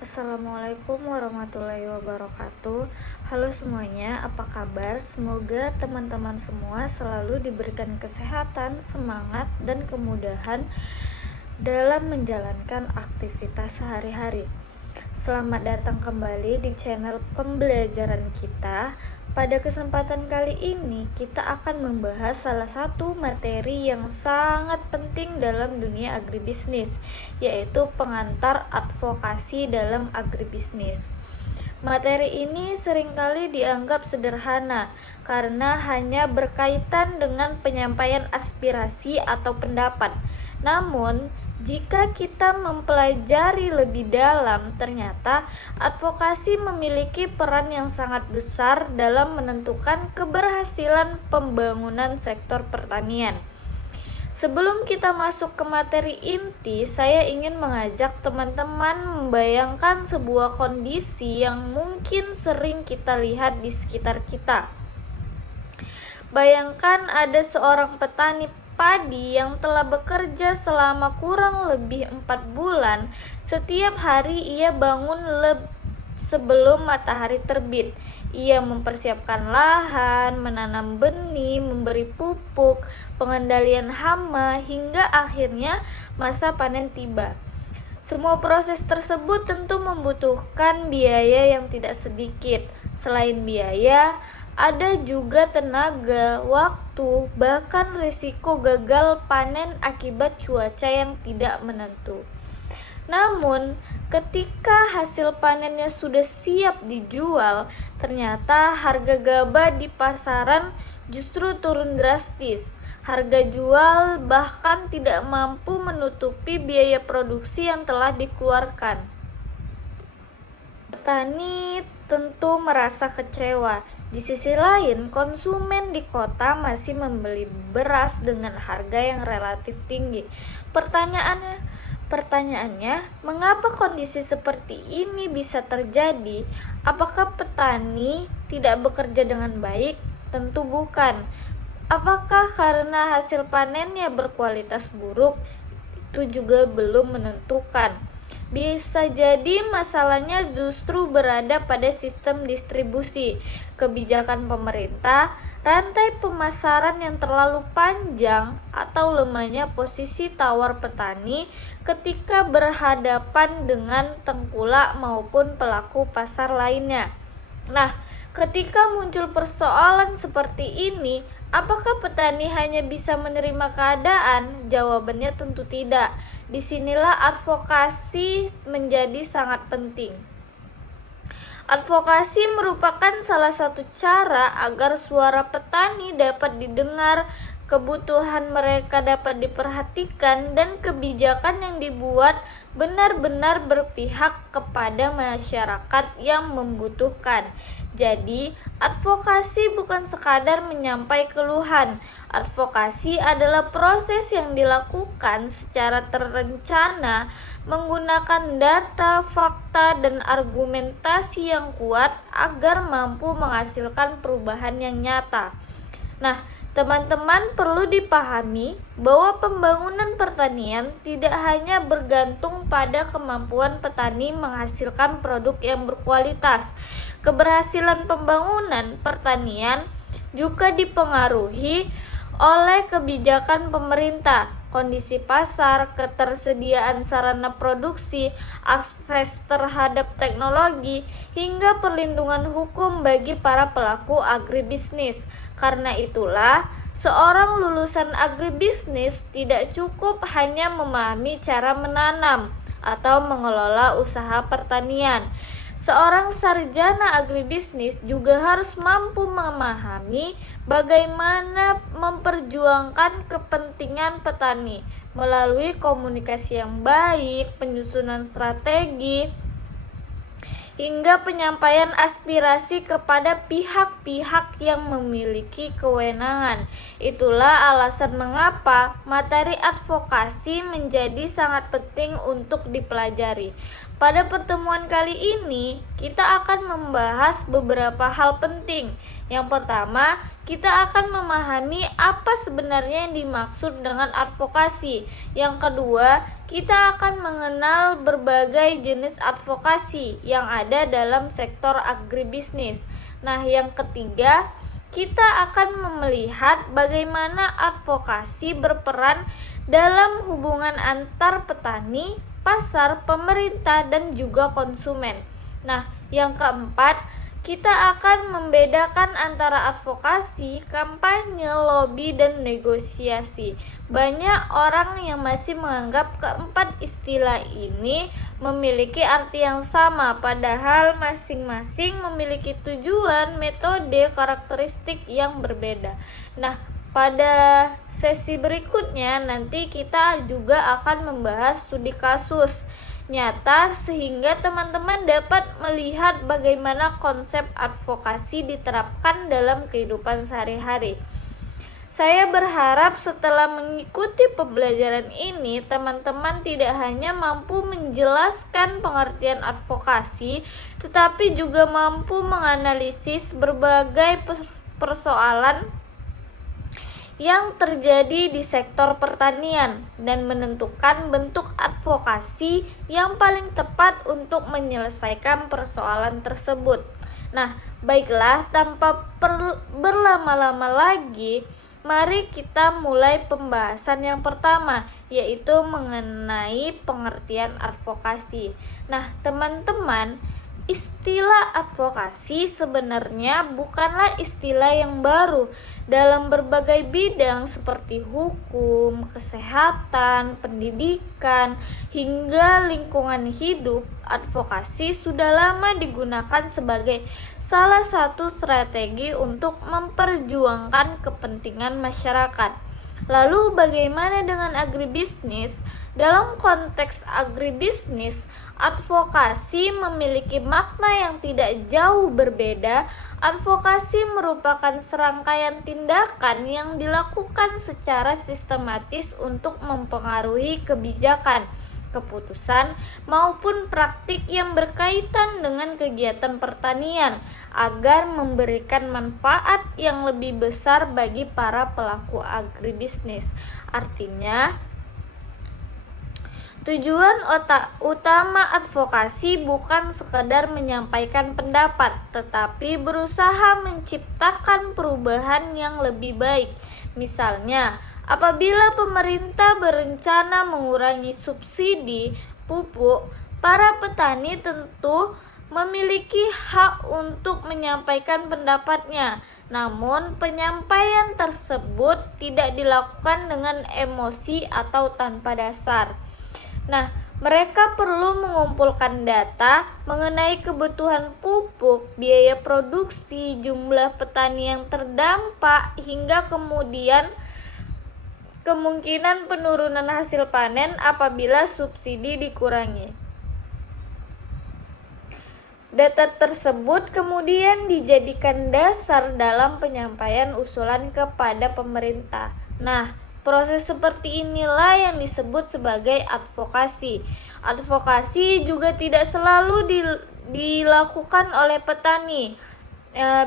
Assalamualaikum warahmatullahi wabarakatuh. Halo semuanya, apa kabar? Semoga teman-teman semua selalu diberikan kesehatan, semangat, dan kemudahan dalam menjalankan aktivitas sehari-hari. Selamat datang kembali di channel pembelajaran kita. Pada kesempatan kali ini kita akan membahas salah satu materi yang sangat penting dalam dunia agribisnis, yaitu pengantar advokasi dalam agribisnis. Materi ini seringkali dianggap sederhana karena hanya berkaitan dengan penyampaian aspirasi atau pendapat. Namun, jika kita mempelajari lebih dalam, ternyata advokasi memiliki peran yang sangat besar dalam menentukan keberhasilan pembangunan sektor pertanian. Sebelum kita masuk ke materi inti, saya ingin mengajak teman-teman membayangkan sebuah kondisi yang mungkin sering kita lihat di sekitar kita. Bayangkan ada seorang petani padi yang telah bekerja selama kurang lebih 4 bulan. Setiap hari ia bangun sebelum matahari terbit. Ia mempersiapkan lahan, menanam benih, memberi pupuk, pengendalian hama, hingga akhirnya masa panen tiba. Semua proses tersebut tentu membutuhkan biaya yang tidak sedikit. Selain biaya, ada juga tenaga, waktu, bahkan risiko gagal panen akibat cuaca yang tidak menentu. Namun, ketika hasil panennya sudah siap dijual, ternyata harga gabah di pasaran justru turun drastis. Harga jual bahkan tidak mampu menutupi biaya produksi yang telah dikeluarkan. Petani tentu merasa kecewa. Di sisi lain, konsumen di kota masih membeli beras dengan harga yang relatif tinggi. Pertanyaannya, mengapa kondisi seperti ini bisa terjadi? Apakah petani tidak bekerja dengan baik? Tentu bukan. Apakah karena hasil panennya berkualitas buruk? Itu juga belum menentukan. Bisa jadi masalahnya justru berada pada sistem distribusi, kebijakan pemerintah, rantai pemasaran yang terlalu panjang, atau lemahnya posisi tawar petani ketika berhadapan dengan tengkulak maupun pelaku pasar lainnya. Nah, ketika muncul persoalan seperti ini, apakah petani hanya bisa menerima keadaan? Jawabannya tentu tidak. Disinilah advokasi menjadi sangat penting. Advokasi merupakan salah satu cara agar suara petani dapat didengar, kebutuhan mereka dapat diperhatikan, dan kebijakan yang dibuat benar-benar berpihak kepada masyarakat yang membutuhkan. Jadi, advokasi bukan sekadar menyampai keluhan. Advokasi adalah proses yang dilakukan secara terencana, menggunakan data, fakta, dan argumentasi yang kuat agar mampu menghasilkan perubahan yang nyata. Nah, teman-teman perlu dipahami bahwa pembangunan pertanian tidak hanya bergantung pada kemampuan petani menghasilkan produk yang berkualitas. Keberhasilan pembangunan pertanian juga dipengaruhi oleh kebijakan pemerintah, kondisi pasar, ketersediaan sarana produksi, akses terhadap teknologi, hingga perlindungan hukum bagi para pelaku agribisnis. Karena itulah, seorang lulusan agribisnis tidak cukup hanya memahami cara menanam atau mengelola usaha pertanian. Seorang sarjana agribisnis juga harus mampu memahami bagaimana memperjuangkan kepentingan petani melalui komunikasi yang baik, penyusunan strategi, hingga penyampaian aspirasi kepada pihak-pihak yang memiliki kewenangan. Itulah alasan mengapa materi advokasi menjadi sangat penting untuk dipelajari. Pada pertemuan kali ini, kita akan membahas beberapa hal penting. Yang pertama, kita akan memahami apa sebenarnya yang dimaksud dengan advokasi. Yang kedua, kita akan mengenal berbagai jenis advokasi yang ada dalam sektor agribisnis. Nah, yang ketiga, kita akan melihat bagaimana advokasi berperan dalam hubungan antar petani, pasar, pemerintah, dan juga konsumen. Nah, yang keempat, kita akan membedakan antara advokasi, kampanye, lobby, dan negosiasi. Banyak orang yang masih menganggap keempat istilah ini memiliki arti yang sama, padahal masing-masing memiliki tujuan, metode, karakteristik yang berbeda. Nah, pada sesi berikutnya nanti kita juga akan membahas studi kasus nyata sehingga teman-teman dapat melihat bagaimana konsep advokasi diterapkan dalam kehidupan sehari-hari. Saya berharap setelah mengikuti pembelajaran ini, teman-teman tidak hanya mampu menjelaskan pengertian advokasi, tetapi juga mampu menganalisis berbagai persoalan yang terjadi di sektor pertanian dan menentukan bentuk advokasi yang paling tepat untuk menyelesaikan persoalan tersebut. Nah, baiklah, tanpa berlama-lama lagi, mari kita mulai pembahasan yang pertama, yaitu mengenai pengertian advokasi. Nah, teman-teman, istilah advokasi sebenarnya bukanlah istilah yang baru. Dalam berbagai bidang seperti hukum, kesehatan, pendidikan, hingga lingkungan hidup, advokasi sudah lama digunakan sebagai salah satu strategi untuk memperjuangkan kepentingan masyarakat. Lalu bagaimana dengan agribisnis? Dalam konteks agribisnis, advokasi memiliki makna yang tidak jauh berbeda. Advokasi merupakan serangkaian tindakan yang dilakukan secara sistematis untuk mempengaruhi kebijakan, keputusan, maupun praktik yang berkaitan dengan kegiatan pertanian agar memberikan manfaat yang lebih besar bagi para pelaku agribisnis. Artinya, tujuan utama advokasi bukan sekedar menyampaikan pendapat, tetapi berusaha menciptakan perubahan yang lebih baik. Misalnya, apabila pemerintah berencana mengurangi subsidi pupuk, para petani tentu memiliki hak untuk menyampaikan pendapatnya. Namun, penyampaian tersebut tidak dilakukan dengan emosi atau tanpa dasar. Nah, mereka perlu mengumpulkan data mengenai kebutuhan pupuk, biaya produksi, jumlah petani yang terdampak, hingga kemudian kemungkinan penurunan hasil panen apabila subsidi dikurangi. Data tersebut kemudian dijadikan dasar dalam penyampaian usulan kepada pemerintah. Nah, proses seperti inilah yang disebut sebagai advokasi. Advokasi juga tidak selalu dilakukan oleh petani.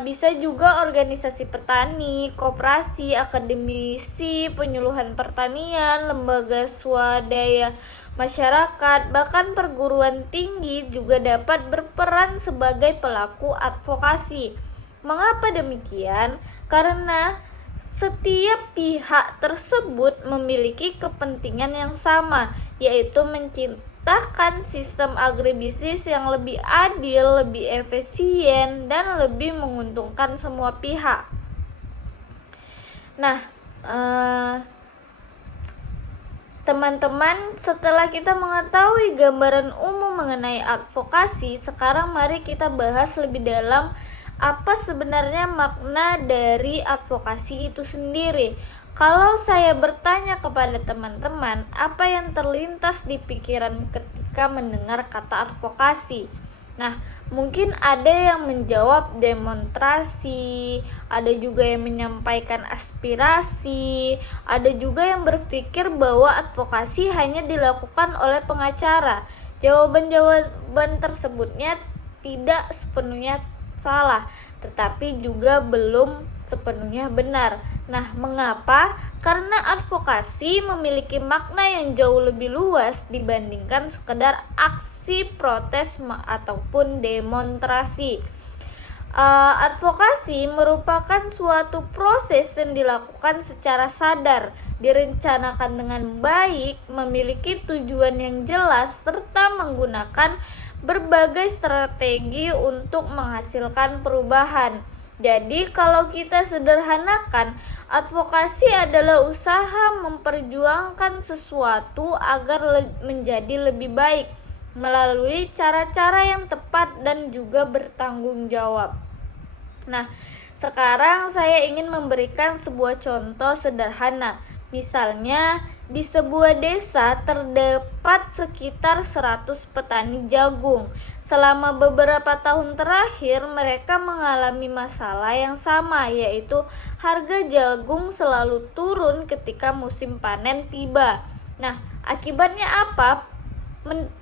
Bisa juga organisasi petani, koperasi, akademisi, penyuluhan pertanian, lembaga swadaya masyarakat, bahkan perguruan tinggi juga dapat berperan sebagai pelaku advokasi. Mengapa demikian? Karena setiap pihak tersebut memiliki kepentingan yang sama, yaitu menciptakan sistem agribisnis yang lebih adil, lebih efisien, dan lebih menguntungkan semua pihak. Nah, teman-teman, setelah kita mengetahui gambaran umum mengenai advokasi, sekarang mari kita bahas lebih dalam apa sebenarnya makna dari advokasi itu sendiri. Kalau saya bertanya kepada teman-teman, apa yang terlintas di pikiran ketika mendengar kata advokasi? Nah, mungkin ada yang menjawab demonstrasi, ada juga yang menyampaikan aspirasi, ada juga yang berpikir bahwa advokasi hanya dilakukan oleh pengacara. Jawaban-jawaban tersebutnya tidak sepenuhnya salah, tetapi juga belum sepenuhnya benar. Nah, mengapa? Karena advokasi memiliki makna yang jauh lebih luas dibandingkan sekedar aksi protes ataupun demonstrasi. Advokasi merupakan suatu proses yang dilakukan secara sadar, direncanakan dengan baik, memiliki tujuan yang jelas, serta menggunakan berbagai strategi untuk menghasilkan perubahan. Jadi kalau kita sederhanakan, advokasi adalah usaha memperjuangkan sesuatu agar menjadi lebih baik melalui cara-cara yang tepat dan juga bertanggung jawab. Nah, sekarang saya ingin memberikan sebuah contoh sederhana. Misalnya, di sebuah desa terdapat sekitar 100 petani jagung. Selama beberapa tahun terakhir, mereka mengalami masalah yang sama, yaitu harga jagung selalu turun ketika musim panen tiba. Nah, akibatnya apa?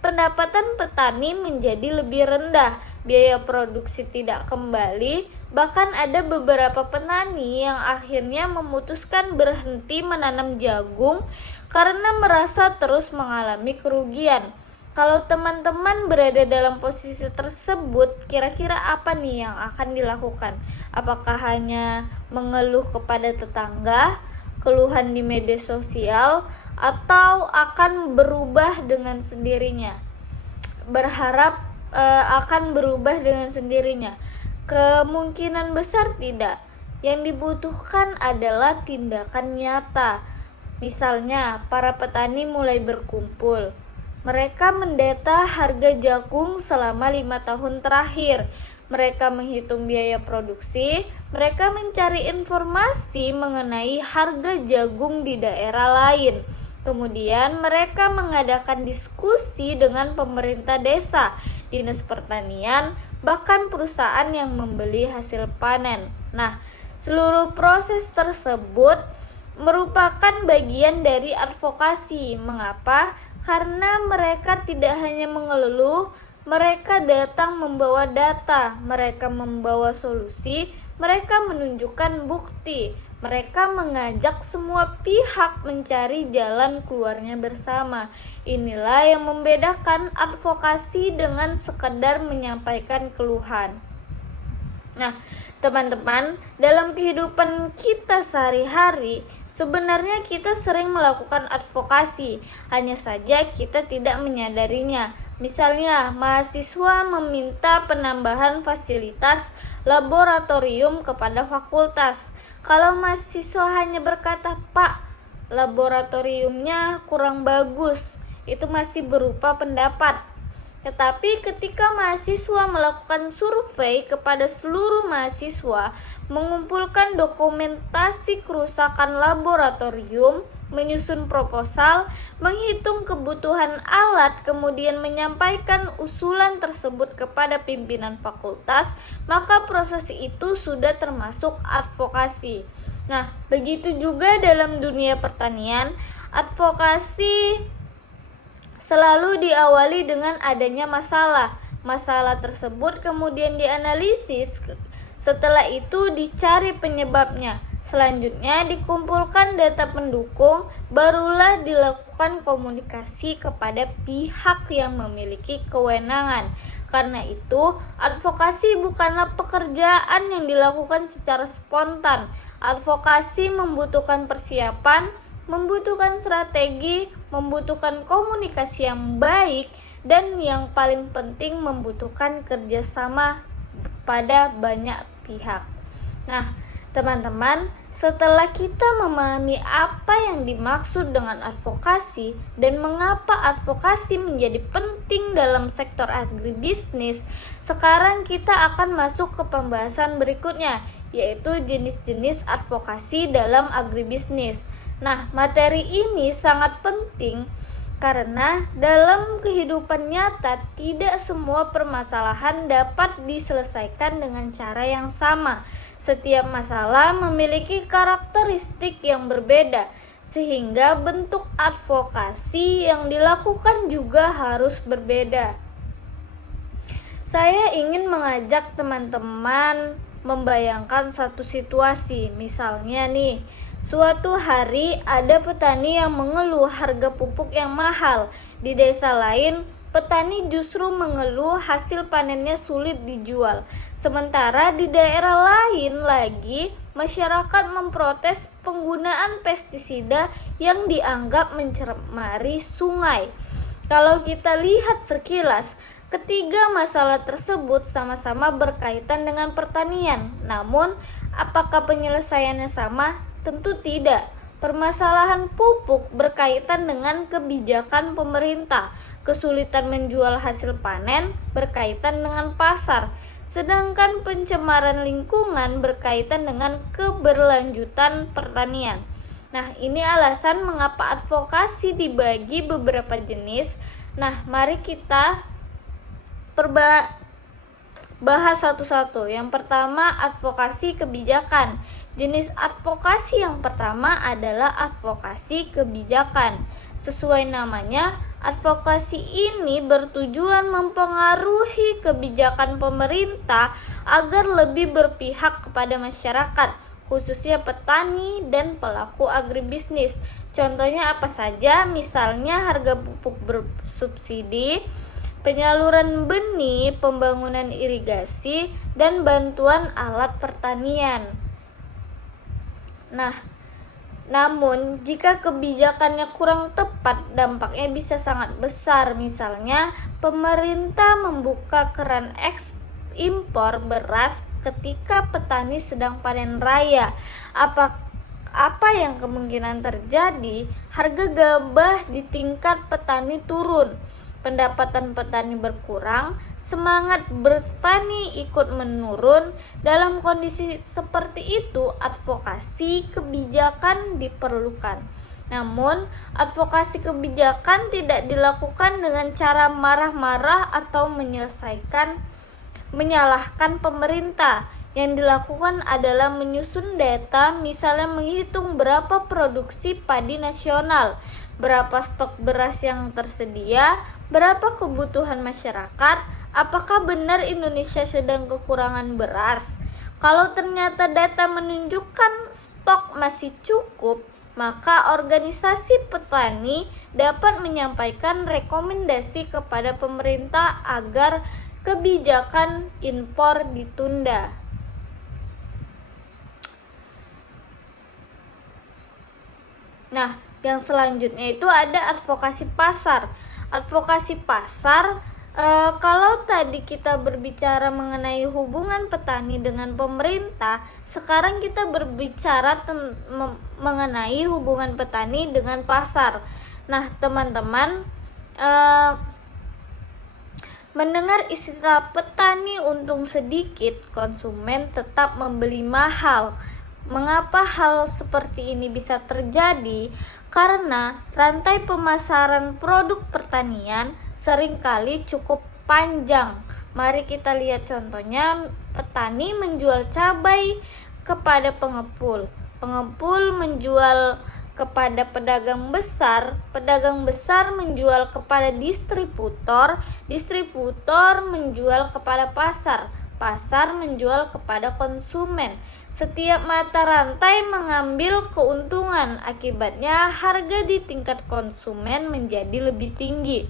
Pendapatan petani menjadi lebih rendah, biaya produksi tidak kembali, bahkan ada beberapa petani yang akhirnya memutuskan berhenti menanam jagung karena merasa terus mengalami kerugian. Kalau teman-teman berada dalam posisi tersebut, kira-kira apa nih yang akan dilakukan? Apakah hanya mengeluh kepada tetangga, keluhan di media sosial, atau akan berubah dengan sendirinya? Berharap akan berubah dengan sendirinya? Kemungkinan besar tidak. Yang dibutuhkan adalah tindakan nyata. Misalnya, para petani mulai berkumpul. Mereka mendata harga jagung selama 5 tahun terakhir. Mereka menghitung biaya produksi, mereka mencari informasi mengenai harga jagung di daerah lain. Kemudian mereka mengadakan diskusi dengan pemerintah desa, dinas pertanian, bahkan perusahaan yang membeli hasil panen. Nah, seluruh proses tersebut merupakan bagian dari advokasi. Mengapa? Karena mereka tidak hanya mengeluh, mereka datang membawa data, mereka membawa solusi, mereka menunjukkan bukti, mereka mengajak semua pihak mencari jalan keluarnya bersama. Inilah yang membedakan advokasi dengan sekedar menyampaikan keluhan. Nah, teman-teman, dalam kehidupan kita sehari-hari, sebenarnya kita sering melakukan advokasi, hanya saja kita tidak menyadarinya. Misalnya, mahasiswa meminta penambahan fasilitas laboratorium kepada fakultas. Kalau mahasiswa hanya berkata, "Pak, laboratoriumnya kurang bagus," itu masih berupa pendapat. Tetapi ketika mahasiswa melakukan survei kepada seluruh mahasiswa, mengumpulkan dokumentasi kerusakan laboratorium, menyusun proposal, menghitung kebutuhan alat, kemudian menyampaikan usulan tersebut kepada pimpinan fakultas, maka proses itu sudah termasuk advokasi. Nah, begitu juga dalam dunia pertanian, advokasi selalu diawali dengan adanya masalah. Masalah tersebut kemudian dianalisis, setelah itu dicari penyebabnya. Selanjutnya dikumpulkan data pendukung, barulah dilakukan komunikasi kepada pihak yang memiliki kewenangan. Karena itu, advokasi bukanlah pekerjaan yang dilakukan secara spontan. Advokasi membutuhkan persiapan, membutuhkan strategi, membutuhkan komunikasi yang baik, dan yang paling penting membutuhkan kerjasama pada banyak pihak. Nah, teman-teman, setelah kita memahami apa yang dimaksud dengan advokasi dan mengapa advokasi menjadi penting dalam sektor agribisnis, sekarang kita akan masuk ke pembahasan berikutnya, yaitu jenis-jenis advokasi dalam agribisnis. Nah, materi ini sangat penting karena dalam kehidupan nyata tidak semua permasalahan dapat diselesaikan dengan cara yang sama. Setiap masalah memiliki karakteristik yang berbeda, sehingga bentuk advokasi yang dilakukan juga harus berbeda. Saya ingin mengajak teman-teman membayangkan satu situasi. Misalnya nih, suatu hari ada petani yang mengeluh harga pupuk yang mahal. Di desa lain, petani justru mengeluh hasil panennya sulit dijual. Sementara di daerah lain lagi, masyarakat memprotes penggunaan pestisida yang dianggap mencemari sungai. Kalau kita lihat sekilas, ketiga masalah tersebut sama-sama berkaitan dengan pertanian. Namun, apakah penyelesaiannya sama? Tentu tidak. Permasalahan pupuk berkaitan dengan kebijakan pemerintah. Kesulitan menjual hasil panen berkaitan dengan pasar. Sedangkan pencemaran lingkungan berkaitan dengan keberlanjutan pertanian. Nah, ini alasan mengapa advokasi dibagi beberapa jenis. Nah, mari kita bahas satu-satu. Yang pertama, advokasi kebijakan. Jenis advokasi yang pertama adalah advokasi kebijakan. Sesuai namanya, advokasi ini bertujuan mempengaruhi kebijakan pemerintah agar lebih berpihak kepada masyarakat, khususnya petani dan pelaku agribisnis. Contohnya apa saja? Misalnya harga pupuk bersubsidi, penyaluran benih, pembangunan irigasi, dan bantuan alat pertanian. Nah, namun jika kebijakannya kurang tepat, dampaknya bisa sangat besar. Misalnya, pemerintah membuka keran impor beras ketika petani sedang panen raya. Apa yang kemungkinan terjadi? Harga gabah di tingkat petani turun, pendapatan petani berkurang, semangat bertani ikut menurun. Dalam kondisi seperti itu, advokasi kebijakan diperlukan. Namun, advokasi kebijakan tidak dilakukan dengan cara marah-marah atau menyalahkan pemerintah. Yang dilakukan adalah menyusun data, misalnya menghitung berapa produksi padi nasional, berapa stok beras yang tersedia, berapa kebutuhan masyarakat, apakah benar Indonesia sedang kekurangan beras. Kalau ternyata data menunjukkan stok masih cukup, maka organisasi petani dapat menyampaikan rekomendasi kepada pemerintah agar kebijakan impor ditunda. Nah, yang selanjutnya itu ada advokasi pasar. Advokasi pasar, kalau tadi kita berbicara mengenai hubungan petani dengan pemerintah, sekarang kita berbicara mengenai hubungan petani dengan pasar. Nah, teman-teman, mendengar istilah petani untung sedikit, konsumen tetap membeli mahal. Mengapa hal seperti ini bisa terjadi? Karena rantai pemasaran produk pertanian seringkali cukup panjang. Mari kita lihat contohnya, petani menjual cabai kepada pengepul. Pengepul menjual kepada pedagang besar menjual kepada distributor menjual kepada pasar menjual kepada konsumen. Setiap mata rantai mengambil keuntungan, akibatnya harga di tingkat konsumen menjadi lebih tinggi.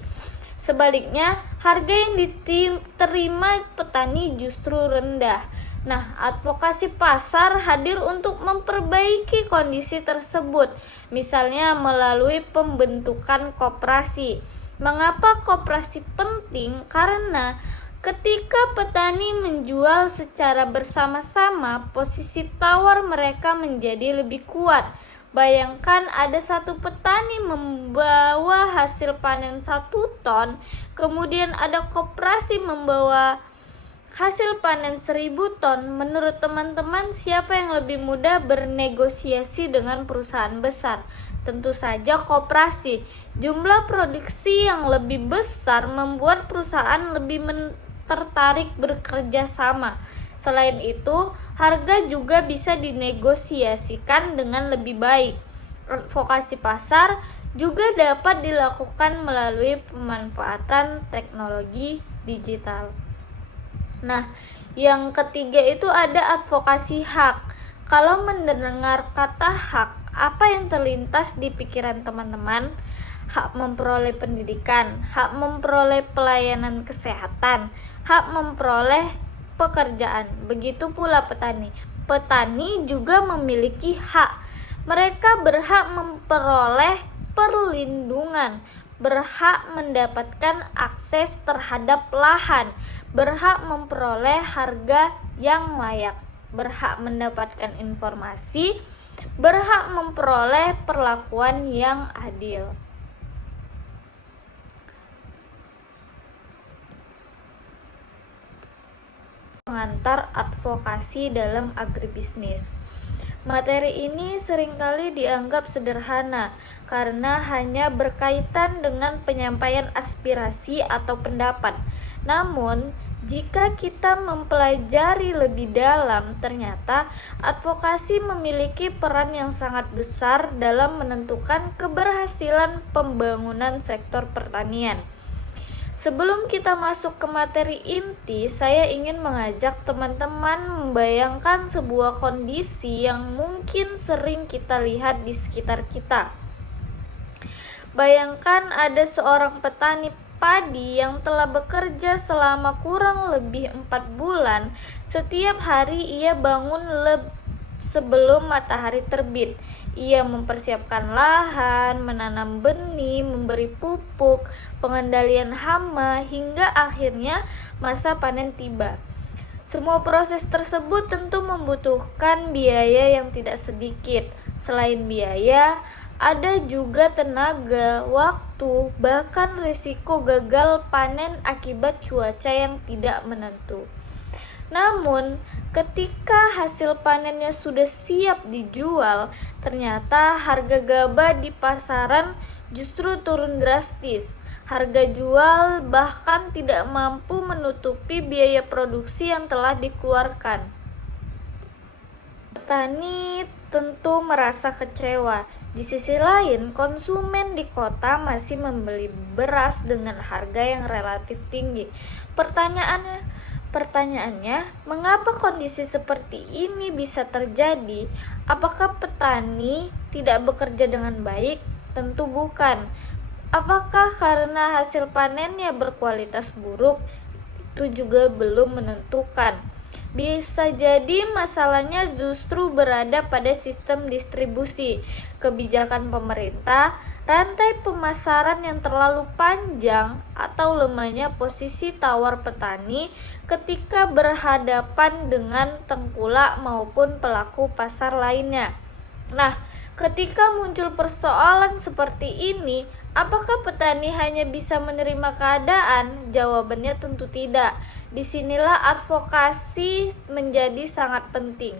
Sebaliknya, harga yang diterima petani justru rendah. Nah, advokasi pasar hadir untuk memperbaiki kondisi tersebut, misalnya melalui pembentukan koperasi. Mengapa koperasi penting? Karena ketika petani menjual secara bersama-sama, posisi tawar mereka menjadi lebih kuat. Bayangkan ada satu petani membawa hasil panen 1 ton, kemudian ada koperasi membawa hasil panen 1000 ton. Menurut teman-teman, siapa yang lebih mudah bernegosiasi dengan perusahaan besar? Tentu saja koperasi. Jumlah produksi yang lebih besar membuat perusahaan lebih tertarik bekerja sama. Selain itu, harga juga bisa dinegosiasikan dengan lebih baik. Advokasi pasar juga dapat dilakukan melalui pemanfaatan teknologi digital. Nah, yang ketiga itu ada advokasi hak. Kalau mendengar kata hak, apa yang terlintas di pikiran teman-teman? Hak memperoleh pendidikan, hak memperoleh pelayanan kesehatan, hak memperoleh pekerjaan. Begitu pula petani. Petani juga memiliki hak. Mereka berhak memperoleh perlindungan, berhak mendapatkan akses terhadap lahan, berhak memperoleh harga yang layak, berhak mendapatkan informasi, berhak memperoleh perlakuan yang adil. Pengantar advokasi dalam agribisnis. Materi ini seringkali dianggap sederhana karena hanya berkaitan dengan penyampaian aspirasi atau pendapat. Namun, jika kita mempelajari lebih dalam, ternyata advokasi memiliki peran yang sangat besar dalam menentukan keberhasilan pembangunan sektor pertanian. Sebelum kita masuk ke materi inti, saya ingin mengajak teman-teman membayangkan sebuah kondisi yang mungkin sering kita lihat di sekitar kita. Bayangkan ada seorang petani padi yang telah bekerja selama kurang lebih 4 bulan. Setiap hari ia bangun sebelum matahari terbit. Ia mempersiapkan lahan, menanam benih, memberi pupuk, pengendalian hama, hingga akhirnya masa panen tiba. Semua proses tersebut tentu membutuhkan biaya yang tidak sedikit. Selain biaya, ada juga tenaga, waktu, bahkan risiko gagal panen akibat cuaca yang tidak menentu. Namun, ketika hasil panennya sudah siap dijual, ternyata harga gabah di pasaran justru turun drastis. Harga jual bahkan tidak mampu menutupi biaya produksi yang telah dikeluarkan. Petani tentu merasa kecewa. Di sisi lain, konsumen di kota masih membeli beras dengan harga yang relatif tinggi. Pertanyaannya, mengapa kondisi seperti ini bisa terjadi? Apakah petani tidak bekerja dengan baik? Tentu bukan. Apakah karena hasil panennya berkualitas buruk? Itu juga belum menentukan. Bisa jadi masalahnya justru berada pada sistem distribusi, kebijakan pemerintah, rantai pemasaran yang terlalu panjang, atau lemahnya posisi tawar petani ketika berhadapan dengan tengkulak maupun pelaku pasar lainnya. Nah, ketika muncul persoalan seperti ini, apakah petani hanya bisa menerima keadaan? Jawabannya tentu tidak. Disinilah advokasi menjadi sangat penting.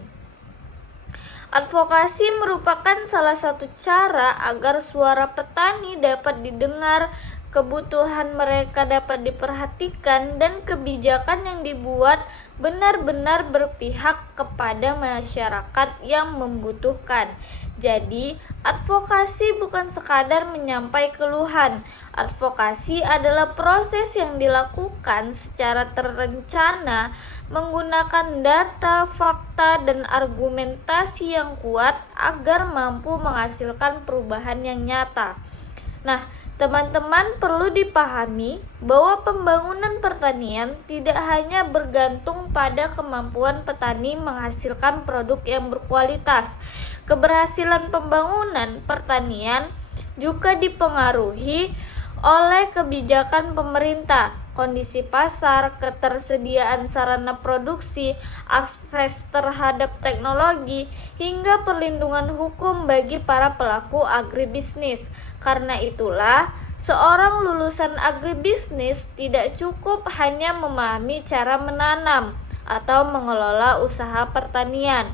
Advokasi merupakan salah satu cara agar suara petani dapat didengar, kebutuhan mereka dapat diperhatikan, dan kebijakan yang dibuat benar-benar berpihak kepada masyarakat yang membutuhkan. Jadi, advokasi bukan sekadar menyampaikan keluhan. Advokasi adalah proses yang dilakukan secara terencana, menggunakan data, fakta, dan argumentasi yang kuat agar mampu menghasilkan perubahan yang nyata. Nah, teman-teman perlu dipahami bahwa pembangunan pertanian tidak hanya bergantung pada kemampuan petani menghasilkan produk yang berkualitas. Keberhasilan pembangunan pertanian juga dipengaruhi oleh kebijakan pemerintah, kondisi pasar, ketersediaan sarana produksi, akses terhadap teknologi, hingga perlindungan hukum bagi para pelaku agribisnis. Karena itulah, seorang lulusan agribisnis tidak cukup hanya memahami cara menanam atau mengelola usaha pertanian.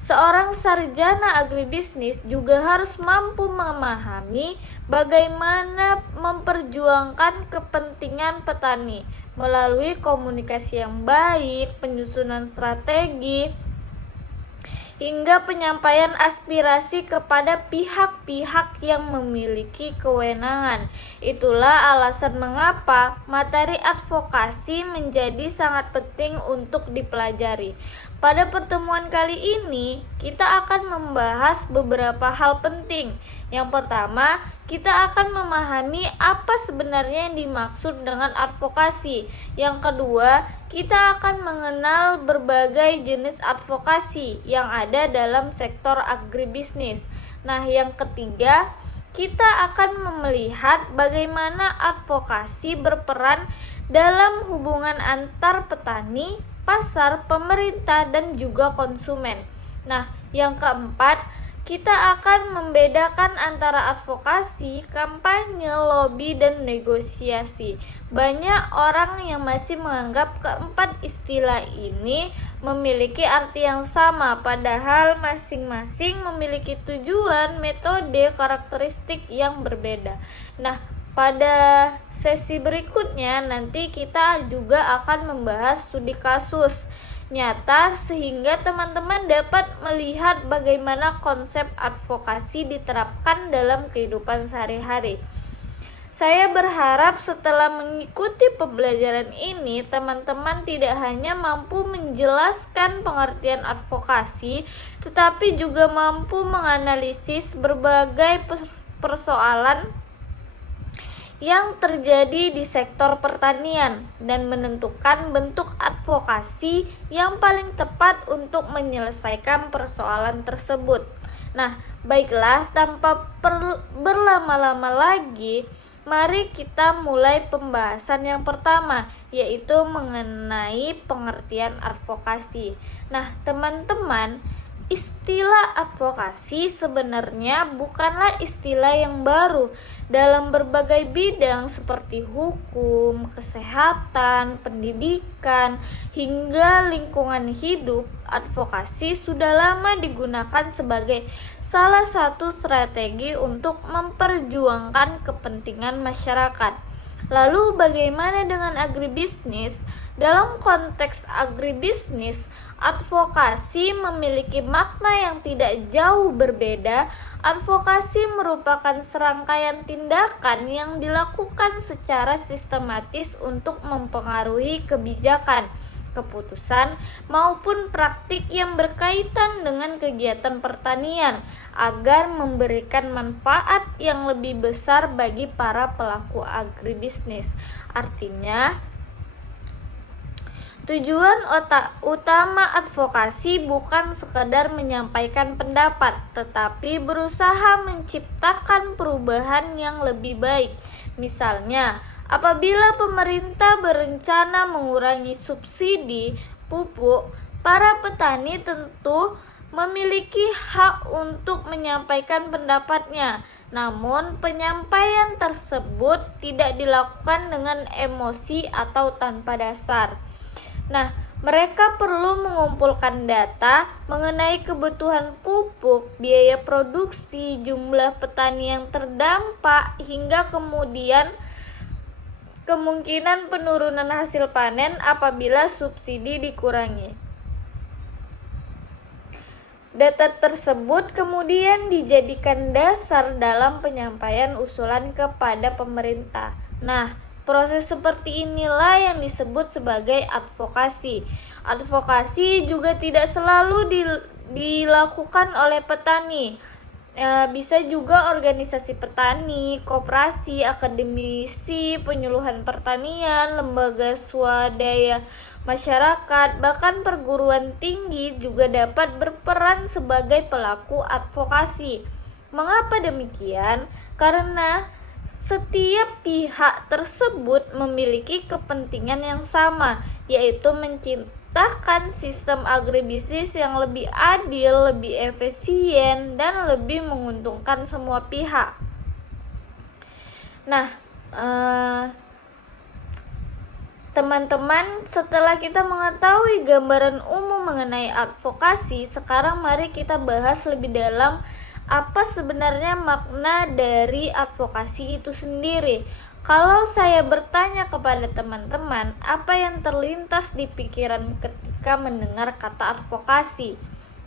Seorang sarjana agribisnis juga harus mampu memahami bagaimana memperjuangkan kepentingan petani melalui komunikasi yang baik, penyusunan strategi, hingga penyampaian aspirasi kepada pihak-pihak yang memiliki kewenangan. Itulah alasan mengapa materi advokasi menjadi sangat penting untuk dipelajari. Pada pertemuan kali ini, kita akan membahas beberapa hal penting. Yang pertama, kita akan memahami apa sebenarnya yang dimaksud dengan advokasi. Yang kedua, kita akan mengenal berbagai jenis advokasi yang ada dalam sektor agribisnis. Nah, yang ketiga, kita akan melihat bagaimana advokasi berperan dalam hubungan antar petani, pasar, pemerintah, dan juga konsumen. Nah, yang keempat, kita akan membedakan antara advokasi, kampanye, lobby, dan negosiasi. Banyak orang yang masih menganggap keempat istilah ini memiliki arti yang sama, padahal masing-masing memiliki tujuan, metode, karakteristik yang berbeda. Nah, pada sesi berikutnya nanti kita juga akan membahas studi kasus nyata sehingga teman-teman dapat melihat bagaimana konsep advokasi diterapkan dalam kehidupan sehari-hari. Saya berharap setelah mengikuti pembelajaran ini, teman-teman tidak hanya mampu menjelaskan pengertian advokasi, tetapi juga mampu menganalisis berbagai persoalan yang terjadi di sektor pertanian dan menentukan bentuk advokasi yang paling tepat untuk menyelesaikan persoalan tersebut. Nah, baiklah, tanpa berlama-lama lagi, mari kita mulai pembahasan yang pertama, yaitu mengenai pengertian advokasi. Nah, teman-teman, istilah advokasi sebenarnya bukanlah istilah yang baru. Dalam berbagai bidang seperti hukum, kesehatan, pendidikan, hingga lingkungan hidup, advokasi sudah lama digunakan sebagai salah satu strategi untuk memperjuangkan kepentingan masyarakat. Lalu bagaimana dengan agribisnis? Dalam konteks agribisnis, advokasi memiliki makna yang tidak jauh berbeda. Advokasi merupakan serangkaian tindakan yang dilakukan secara sistematis untuk mempengaruhi kebijakan, keputusan, maupun praktik yang berkaitan dengan kegiatan pertanian agar memberikan manfaat yang lebih besar bagi para pelaku agribisnis. Artinya, tujuan utama advokasi bukan sekedar menyampaikan pendapat, tetapi berusaha menciptakan perubahan yang lebih baik. Misalnya, apabila pemerintah berencana mengurangi subsidi pupuk, para petani tentu memiliki hak untuk menyampaikan pendapatnya. Namun, penyampaian tersebut tidak dilakukan dengan emosi atau tanpa dasar. Nah, mereka perlu mengumpulkan data mengenai kebutuhan pupuk, biaya produksi, jumlah petani yang terdampak, hingga kemudian kemungkinan penurunan hasil panen apabila subsidi dikurangi. Data tersebut kemudian dijadikan dasar dalam penyampaian usulan kepada pemerintah. Nah, proses seperti inilah yang disebut sebagai advokasi. Advokasi juga tidak selalu dilakukan oleh petani. Bisa juga organisasi petani, koperasi, akademisi, penyuluhan pertanian, lembaga swadaya masyarakat, bahkan perguruan tinggi juga dapat berperan sebagai pelaku advokasi. Mengapa demikian? Karena setiap pihak tersebut memiliki kepentingan yang sama, yaitu menciptakan sistem agribisnis yang lebih adil, lebih efisien, dan lebih menguntungkan semua pihak. Nah, teman-teman, setelah kita mengetahui gambaran umum mengenai advokasi, sekarang mari kita bahas lebih dalam apa sebenarnya makna dari advokasi itu sendiri. Kalau saya bertanya kepada teman-teman, apa yang terlintas di pikiran ketika mendengar kata advokasi?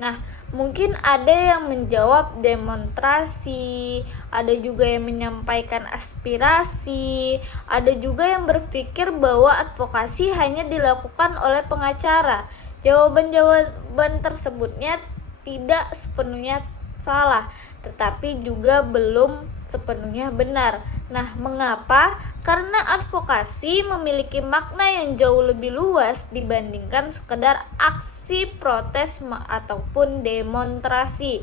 Nah, mungkin ada yang menjawab demonstrasi, ada juga yang menyampaikan aspirasi, ada juga yang berpikir bahwa advokasi hanya dilakukan oleh pengacara. Jawaban-jawaban tersebutnya tidak sepenuhnya salah, tetapi juga belum sepenuhnya benar. Nah, mengapa? Karena advokasi memiliki makna yang jauh lebih luas dibandingkan sekedar aksi protes ataupun demonstrasi.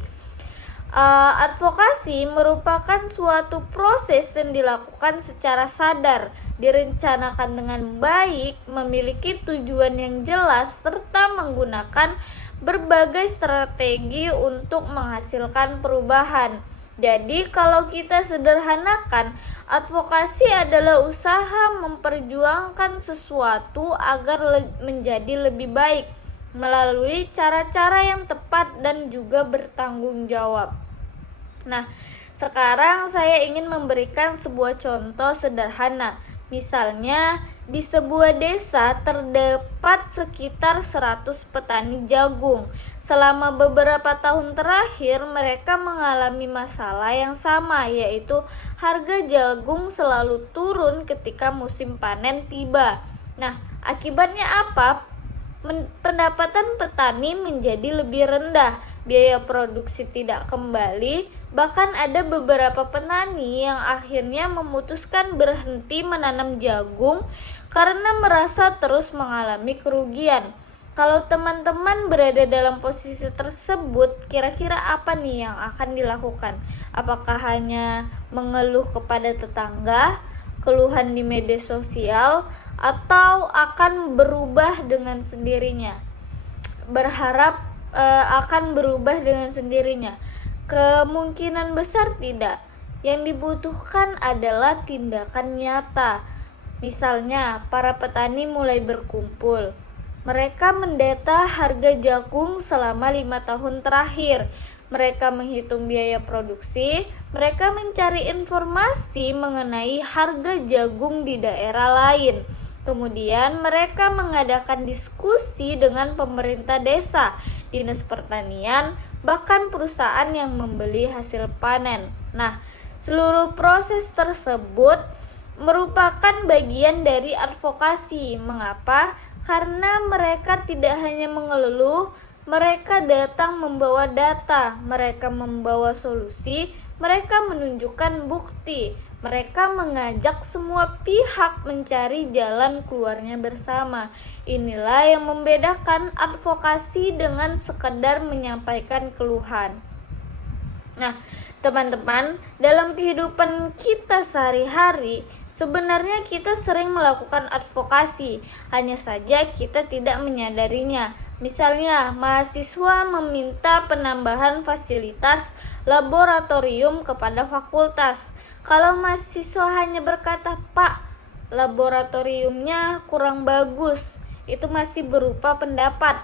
Advokasi merupakan suatu proses yang dilakukan secara sadar, direncanakan dengan baik, memiliki tujuan yang jelas, serta menggunakan berbagai strategi untuk menghasilkan perubahan. Jadi, kalau kita sederhanakan, advokasi adalah usaha memperjuangkan sesuatu agar menjadi lebih baik melalui cara-cara yang tepat dan juga bertanggung jawab. Nah, sekarang saya ingin memberikan sebuah contoh sederhana. Misalnya, di sebuah desa terdapat sekitar 100 petani jagung. Selama beberapa tahun terakhir, mereka mengalami masalah yang sama, yaitu harga jagung selalu turun ketika musim panen tiba. Nah, akibatnya apa? Pendapatan petani menjadi lebih rendah, biaya produksi tidak kembali, bahkan ada beberapa petani yang akhirnya memutuskan berhenti menanam jagung karena merasa terus mengalami kerugian. Kalau teman-teman berada dalam posisi tersebut, kira-kira apa nih yang akan dilakukan? Apakah hanya mengeluh kepada tetangga, keluhan di media sosial, atau akan berubah dengan sendirinya? Berharap akan berubah dengan sendirinya? Kemungkinan besar tidak. Yang dibutuhkan adalah tindakan nyata. Misalnya, para petani mulai berkumpul. Mereka mendata harga jagung selama 5 tahun terakhir. Mereka menghitung biaya produksi, mereka mencari informasi mengenai harga jagung di daerah lain. Kemudian mereka mengadakan diskusi dengan pemerintah desa, dinas pertanian, bahkan perusahaan yang membeli hasil panen. Nah, seluruh proses tersebut merupakan bagian dari advokasi. Mengapa? Karena mereka tidak hanya mengeluh, mereka datang membawa data, mereka membawa solusi, mereka menunjukkan bukti, mereka mengajak semua pihak mencari jalan keluarnya bersama. Inilah yang membedakan advokasi dengan sekedar menyampaikan keluhan. Nah, teman-teman, dalam kehidupan kita sehari-hari, sebenarnya kita sering melakukan advokasi, hanya saja kita tidak menyadarinya. Misalnya, mahasiswa meminta penambahan fasilitas laboratorium kepada fakultas. Kalau mahasiswa hanya berkata, "Pak, laboratoriumnya kurang bagus," itu masih berupa pendapat.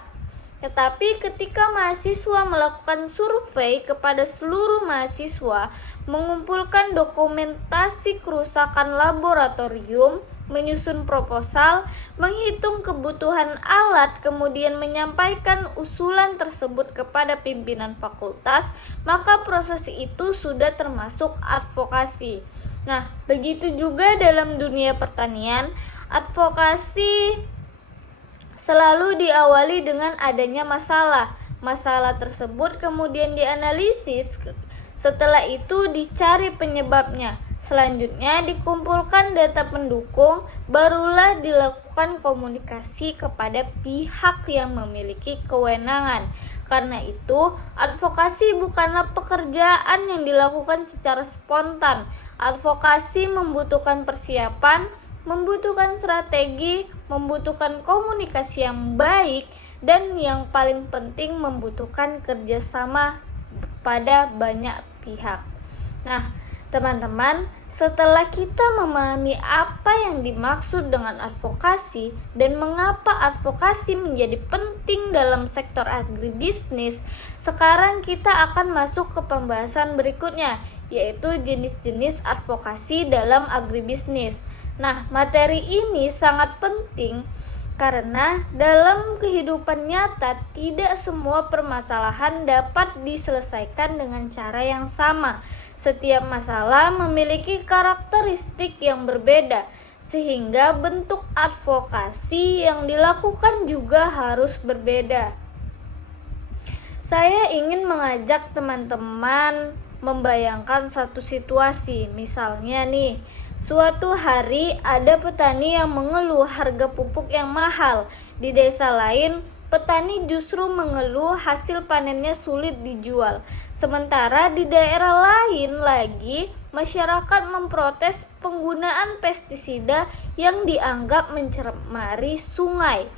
Tetapi ketika mahasiswa melakukan survei kepada seluruh mahasiswa, mengumpulkan dokumentasi kerusakan laboratorium, menyusun proposal, menghitung kebutuhan alat, kemudian menyampaikan usulan tersebut kepada pimpinan fakultas, maka proses itu sudah termasuk advokasi. Nah, begitu juga dalam dunia pertanian, advokasi selalu diawali dengan adanya masalah. Masalah tersebut kemudian dianalisis, setelah itu dicari penyebabnya. Selanjutnya dikumpulkan data pendukung, barulah dilakukan komunikasi kepada pihak yang memiliki kewenangan. Karena itu, advokasi bukanlah pekerjaan yang dilakukan secara spontan. Advokasi membutuhkan persiapan, membutuhkan strategi, membutuhkan komunikasi yang baik, dan yang paling penting membutuhkan kerjasama pada banyak pihak. Nah, teman-teman, setelah kita memahami apa yang dimaksud dengan advokasi dan mengapa advokasi menjadi penting dalam sektor agribisnis, sekarang kita akan masuk ke pembahasan berikutnya, yaitu jenis-jenis advokasi dalam agribisnis. Nah, materi ini sangat penting Karena dalam kehidupan nyata tidak semua permasalahan dapat diselesaikan dengan cara yang sama. Setiap masalah memiliki karakteristik yang berbeda, sehingga bentuk advokasi yang dilakukan juga harus berbeda. Saya ingin mengajak teman-teman membayangkan satu situasi. Misalnya nih, suatu hari ada petani yang mengeluh harga pupuk yang mahal. Di desa lain, petani justru mengeluh hasil panennya sulit dijual. Sementara di daerah lain lagi, masyarakat memprotes penggunaan pestisida yang dianggap mencemari sungai.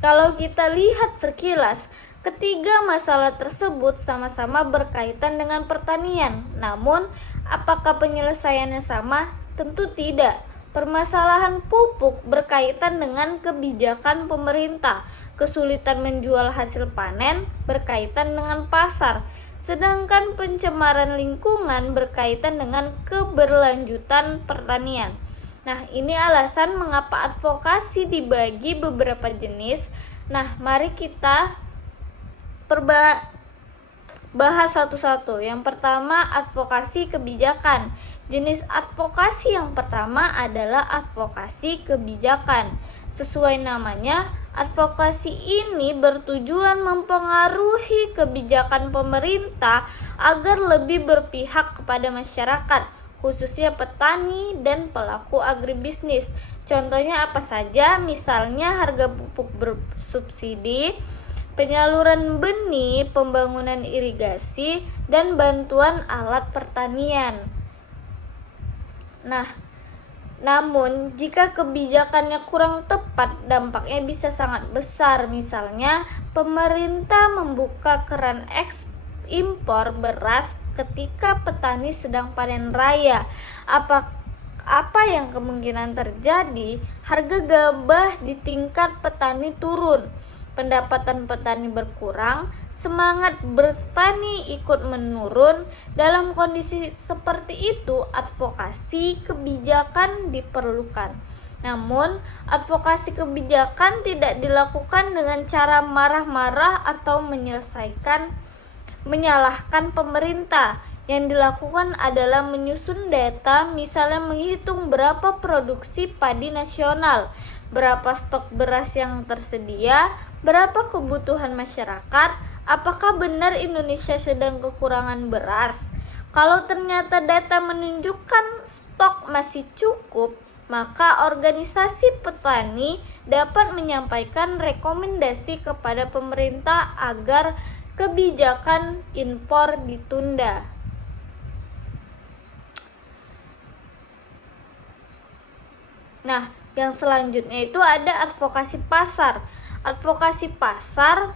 Kalau kita lihat sekilas, ketiga masalah tersebut sama-sama berkaitan dengan pertanian. Namun, apakah penyelesaiannya sama? Tentu tidak. Permasalahan pupuk berkaitan dengan kebijakan pemerintah. Kesulitan menjual hasil panen berkaitan dengan pasar. Sedangkan pencemaran lingkungan berkaitan dengan keberlanjutan pertanian. Nah, ini alasan mengapa advokasi dibagi beberapa jenis. Nah, mari kita bahas satu-satu. Yang pertama, advokasi kebijakan. Jenis advokasi yang pertama adalah advokasi kebijakan. Sesuai namanya, advokasi ini bertujuan mempengaruhi kebijakan pemerintah agar lebih berpihak kepada masyarakat, khususnya petani dan pelaku agribisnis. Contohnya apa saja? Misalnya harga pupuk bersubsidi, penyaluran benih, pembangunan irigasi, dan bantuan alat pertanian. Nah, namun jika kebijakannya kurang tepat, dampaknya bisa sangat besar. Misalnya, pemerintah membuka keran impor beras ketika petani sedang panen raya. Apa yang kemungkinan terjadi? Harga gabah di tingkat petani turun, pendapatan petani berkurang, semangat bertani ikut menurun. Dalam kondisi seperti itu, advokasi kebijakan diperlukan. Namun, advokasi kebijakan tidak dilakukan dengan cara marah-marah atau menyalahkan pemerintah. Yang dilakukan adalah menyusun data, misalnya menghitung berapa produksi padi nasional, berapa stok beras yang tersedia, berapa kebutuhan masyarakat, apakah benar Indonesia sedang kekurangan beras. Kalau ternyata data menunjukkan stok masih cukup, maka organisasi petani dapat menyampaikan rekomendasi kepada pemerintah agar kebijakan impor ditunda. Nah, yang selanjutnya itu ada advokasi pasar. Advokasi pasar,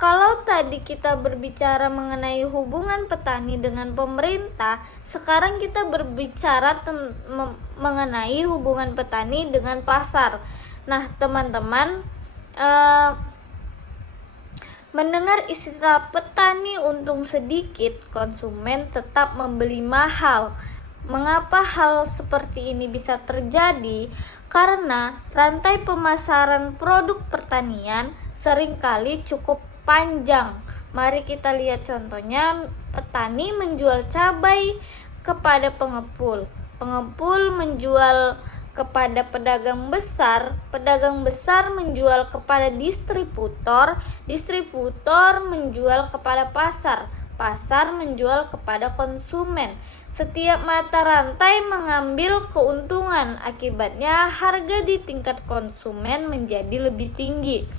kalau tadi kita berbicara mengenai hubungan petani dengan pemerintah, sekarang kita berbicara mengenai hubungan petani dengan pasar. Nah, teman-teman, mendengar istilah petani untung sedikit, konsumen tetap membeli mahal. Mengapa hal seperti ini bisa terjadi? Karena rantai pemasaran produk pertanian seringkali cukup panjang. Mari kita lihat contohnya, petani menjual cabai kepada pengepul. Pengepul menjual kepada pedagang besar menjual kepada distributor menjual kepada pasar menjual kepada konsumen. Setiap mata rantai mengambil keuntungan, akibatnya harga di tingkat konsumen menjadi lebih tinggi.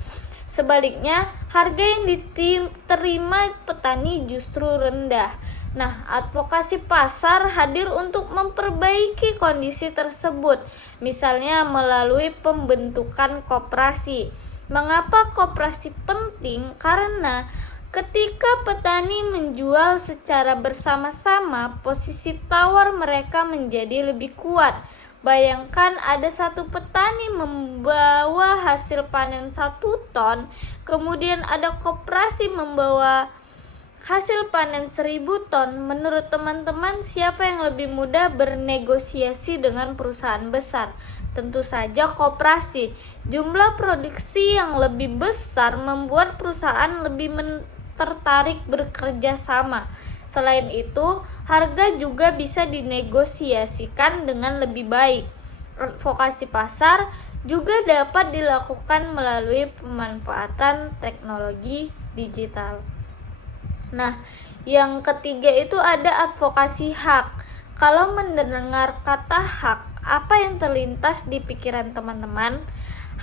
Sebaliknya, harga yang diterima petani justru rendah. Nah, advokasi pasar hadir untuk memperbaiki kondisi tersebut, misalnya melalui pembentukan koperasi. Mengapa koperasi penting? Karena ketika petani menjual secara bersama-sama, posisi tawar mereka menjadi lebih kuat. Bayangkan ada satu petani membawa hasil panen 1 ton, kemudian ada koperasi membawa hasil panen 1000 ton, menurut teman-teman siapa yang lebih mudah bernegosiasi dengan perusahaan besar? Tentu saja koperasi. Jumlah produksi yang lebih besar membuat perusahaan lebih tertarik bekerja sama. Selain itu, harga juga bisa dinegosiasikan dengan lebih baik. Advokasi pasar juga dapat dilakukan melalui pemanfaatan teknologi digital. Nah, yang ketiga itu ada advokasi hak. Kalau mendengar kata hak, apa yang terlintas di pikiran teman-teman?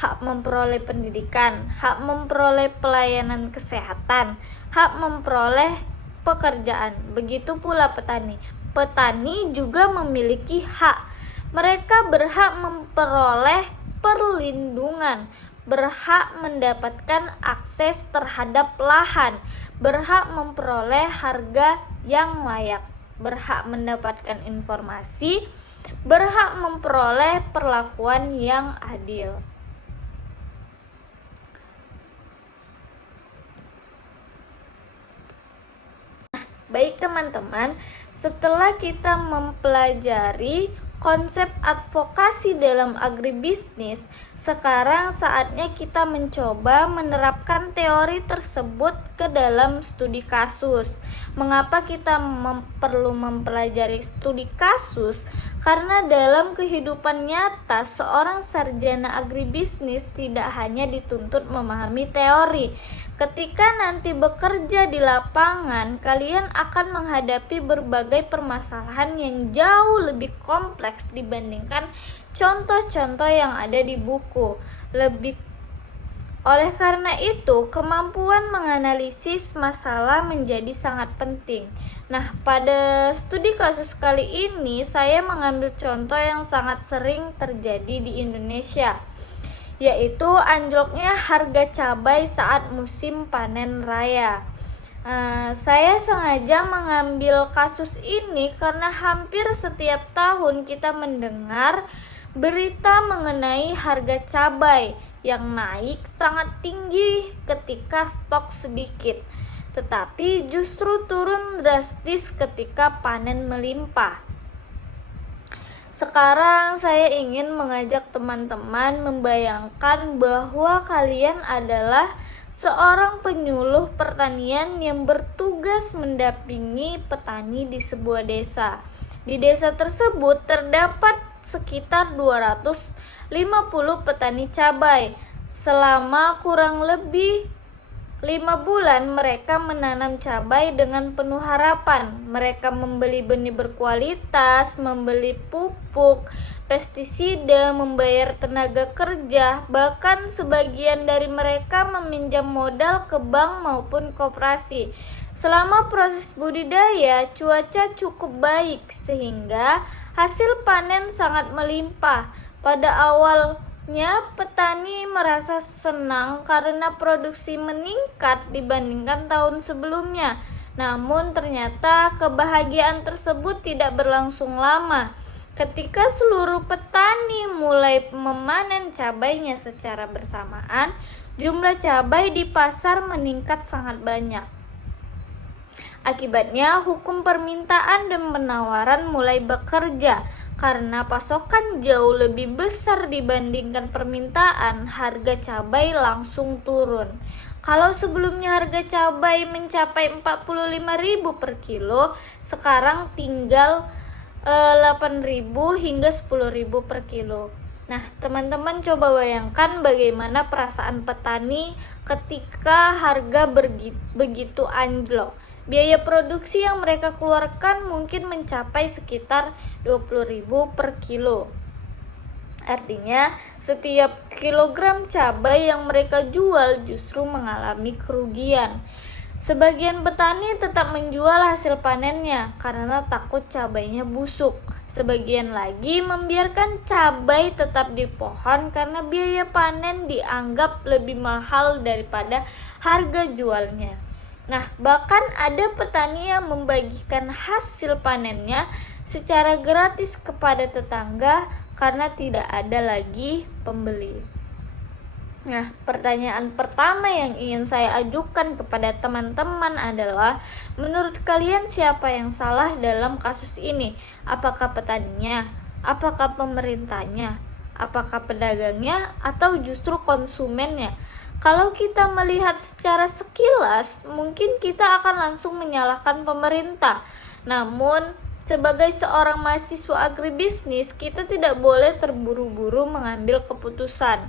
Hak memperoleh pendidikan, hak memperoleh pelayanan kesehatan, hak memperoleh pekerjaan. Begitu pula petani. Petani juga memiliki hak. Mereka berhak memperoleh perlindungan, berhak mendapatkan akses terhadap lahan, berhak memperoleh harga yang layak, berhak mendapatkan informasi, berhak memperoleh perlakuan yang adil. Baik teman-teman, setelah kita mempelajari konsep advokasi dalam agribisnis, sekarang saatnya kita mencoba menerapkan teori tersebut ke dalam studi kasus. Mengapa kita perlu mempelajari studi kasus? Karena dalam kehidupan nyata, seorang sarjana agribisnis tidak hanya dituntut memahami teori. Ketika nanti bekerja di lapangan, kalian akan menghadapi berbagai permasalahan yang jauh lebih kompleks dibandingkan contoh-contoh yang ada di buku. Oleh karena itu, kemampuan menganalisis masalah menjadi sangat penting. Nah, pada studi kasus kali ini, saya mengambil contoh yang sangat sering terjadi di Indonesia, yaitu anjloknya harga cabai saat musim panen raya. Saya sengaja mengambil kasus ini karena hampir setiap tahun kita mendengar berita mengenai harga cabai yang naik sangat tinggi ketika stok sedikit, tetapi justru turun drastis ketika panen melimpah. Sekarang saya ingin mengajak teman-teman membayangkan bahwa kalian adalah seorang penyuluh pertanian yang bertugas mendampingi petani di sebuah desa. Di desa tersebut terdapat sekitar 250 petani cabai. Selama kurang lebih 5 bulan mereka menanam cabai dengan penuh harapan. Mereka membeli benih berkualitas, membeli pupuk, pestisida, membayar tenaga kerja. Bahkan sebagian dari mereka meminjam modal ke bank maupun koperasi. Selama proses budidaya, cuaca cukup baik sehingga hasil panen sangat melimpah. Pada awalnya petani merasa senang karena produksi meningkat dibandingkan tahun sebelumnya. Namun ternyata kebahagiaan tersebut tidak berlangsung lama. Ketika seluruh petani mulai memanen cabainya secara bersamaan, jumlah cabai di pasar meningkat sangat banyak. Akibatnya, hukum permintaan dan penawaran mulai bekerja. Karena pasokan jauh lebih besar dibandingkan permintaan, harga cabai langsung turun. Kalau sebelumnya harga cabai mencapai 45.000 per kilo, sekarang tinggal 8.000 hingga 10.000 per kilo. Nah, teman-teman coba bayangkan bagaimana perasaan petani ketika harga begitu anjlok. Biaya produksi yang mereka keluarkan mungkin mencapai sekitar 20.000 per kilo. Artinya, setiap kilogram cabai yang mereka jual justru mengalami kerugian. Sebagian petani tetap menjual hasil panennya karena takut cabainya busuk. Sebagian lagi membiarkan cabai tetap di pohon karena biaya panen dianggap lebih mahal daripada harga jualnya. Nah, bahkan ada petani yang membagikan hasil panennya secara gratis kepada tetangga karena tidak ada lagi pembeli. Nah, pertanyaan pertama yang ingin saya ajukan kepada teman-teman adalah, menurut kalian siapa yang salah dalam kasus ini? Apakah petaninya? Apakah pemerintahnya? Apakah pedagangnya? Atau justru konsumennya? Kalau kita melihat secara sekilas, mungkin kita akan langsung menyalahkan pemerintah. Namun, sebagai seorang mahasiswa agribisnis, kita tidak boleh terburu-buru mengambil keputusan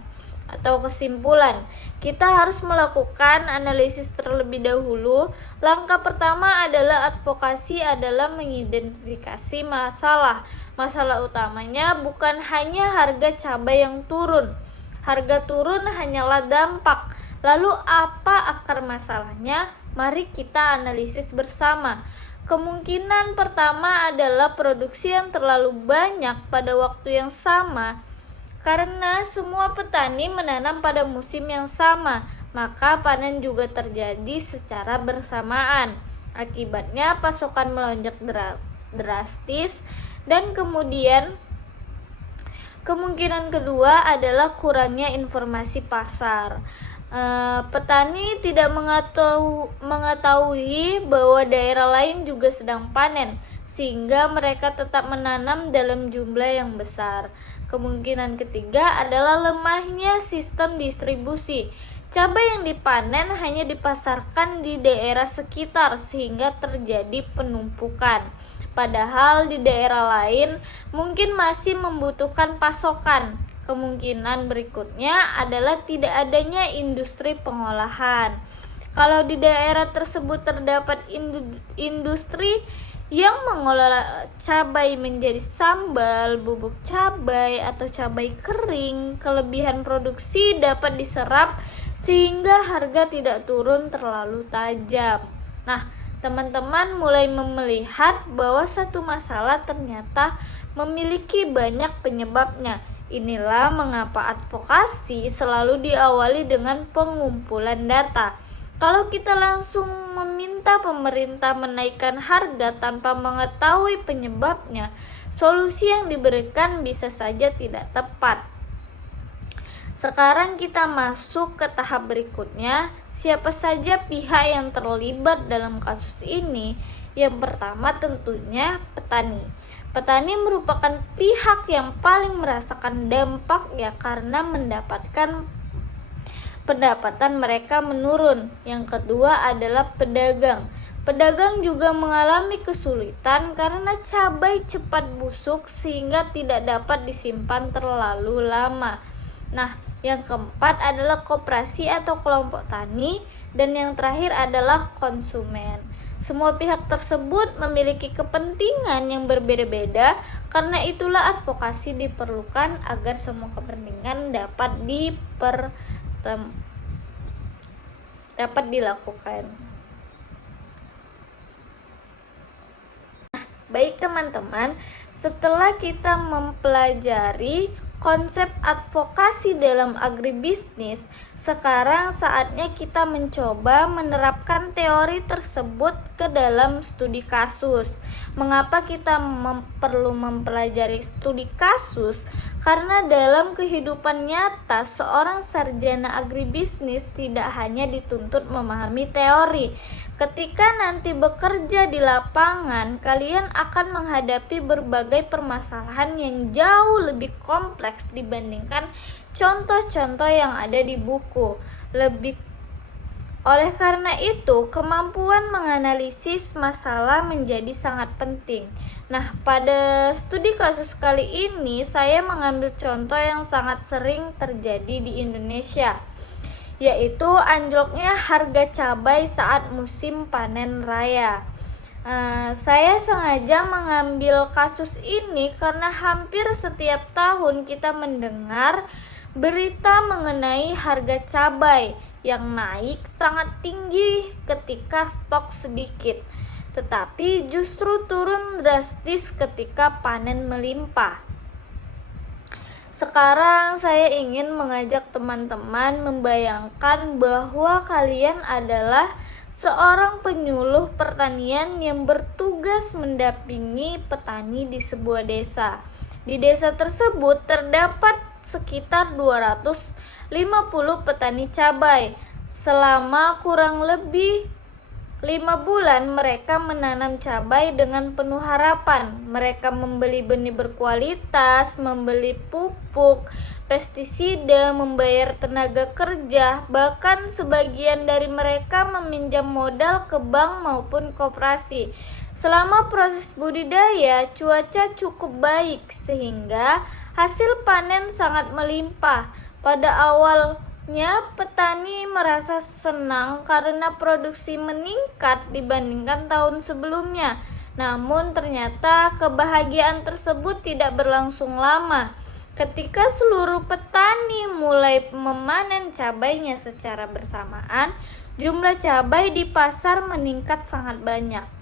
atau kesimpulan. Kita harus melakukan analisis terlebih dahulu. Langkah pertama adalah advokasi, adalah mengidentifikasi masalah. Masalah utamanya bukan hanya harga cabai yang turun. Harga turun hanyalah dampak. Lalu apa akar masalahnya? Mari kita analisis bersama. Kemungkinan pertama adalah produksi yang terlalu banyak pada waktu yang sama. Karena semua petani menanam pada musim yang sama, maka panen juga terjadi secara bersamaan. Akibatnya pasokan melonjak drastis, dan kemudian kemungkinan kedua adalah kurangnya informasi pasar. Petani tidak mengetahui bahwa daerah lain juga sedang panen, sehingga mereka tetap menanam dalam jumlah yang besar. Kemungkinan ketiga adalah lemahnya sistem distribusi. Cabai yang dipanen hanya dipasarkan di daerah sekitar sehingga terjadi penumpukan. Padahal di daerah lain mungkin masih membutuhkan pasokan. Kemungkinan berikutnya adalah tidak adanya industri pengolahan. Kalau di daerah tersebut terdapat industri yang mengolah cabai menjadi sambal, bubuk cabai, atau cabai kering, kelebihan produksi dapat diserap sehingga harga tidak turun terlalu tajam. Nah, teman-teman mulai melihat bahwa satu masalah ternyata memiliki banyak penyebabnya. Inilah mengapa advokasi selalu diawali dengan pengumpulan data. Kalau kita langsung meminta pemerintah menaikkan harga tanpa mengetahui penyebabnya, solusi yang diberikan bisa saja tidak tepat. Sekarang kita masuk ke tahap berikutnya. Siapa saja pihak yang terlibat dalam kasus ini? Yang pertama tentunya petani. Petani merupakan pihak yang paling merasakan dampaknya karena mendapatkan pendapatan mereka menurun. Yang kedua adalah pedagang. Pedagang juga mengalami kesulitan karena cabai cepat busuk sehingga tidak dapat disimpan terlalu lama. Nah, yang keempat adalah koperasi atau kelompok tani, dan yang terakhir adalah konsumen. Semua pihak tersebut memiliki kepentingan yang berbeda-beda, karena itulah advokasi diperlukan agar semua kepentingan dapat dilakukan. Baik teman-teman, setelah kita mempelajari konsep advokasi dalam agribisnis, sekarang saatnya kita mencoba menerapkan teori tersebut ke dalam studi kasus. Mengapa kita perlu mempelajari studi kasus? Karena dalam kehidupan nyata, seorang sarjana agribisnis tidak hanya dituntut memahami teori. Ketika nanti bekerja di lapangan, kalian akan menghadapi berbagai permasalahan yang jauh lebih kompleks dibandingkan contoh-contoh yang ada di buku. Oleh karena itu, kemampuan menganalisis masalah menjadi sangat penting. Nah, pada studi kasus kali ini saya mengambil contoh yang sangat sering terjadi di Indonesia, yaitu anjloknya harga cabai saat musim panen raya. Saya sengaja mengambil kasus ini karena hampir setiap tahun kita mendengar berita mengenai harga cabai yang naik sangat tinggi ketika stok sedikit, tetapi justru turun drastis ketika panen melimpah. Sekarang saya ingin mengajak teman-teman membayangkan bahwa kalian adalah seorang penyuluh pertanian yang bertugas mendampingi petani di sebuah desa. Di desa tersebut terdapat sekitar 250 petani cabai. Selama kurang lebih 5 bulan mereka menanam cabai dengan penuh harapan. Mereka membeli benih berkualitas, membeli pupuk, pestisida, membayar tenaga kerja. Bahkan sebagian dari mereka meminjam modal ke bank maupun koperasi. Selama proses budidaya, cuaca cukup baik sehingga hasil panen sangat melimpah. Pada awalnya petani merasa senang karena produksi meningkat dibandingkan tahun sebelumnya. Namun ternyata kebahagiaan tersebut tidak berlangsung lama. Ketika seluruh petani mulai memanen cabainya secara bersamaan, jumlah cabai di pasar meningkat sangat banyak.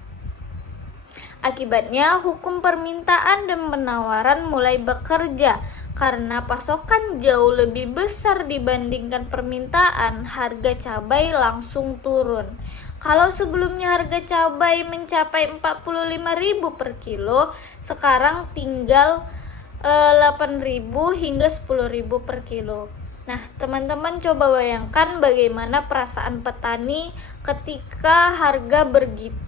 Akibatnya, hukum permintaan dan penawaran mulai bekerja. Karena pasokan jauh lebih besar dibandingkan permintaan, harga cabai langsung turun. Kalau sebelumnya harga cabai mencapai 45.000 per kilo, sekarang tinggal 8.000 hingga 10.000 per kilo. Nah, teman-teman coba bayangkan bagaimana perasaan petani ketika harga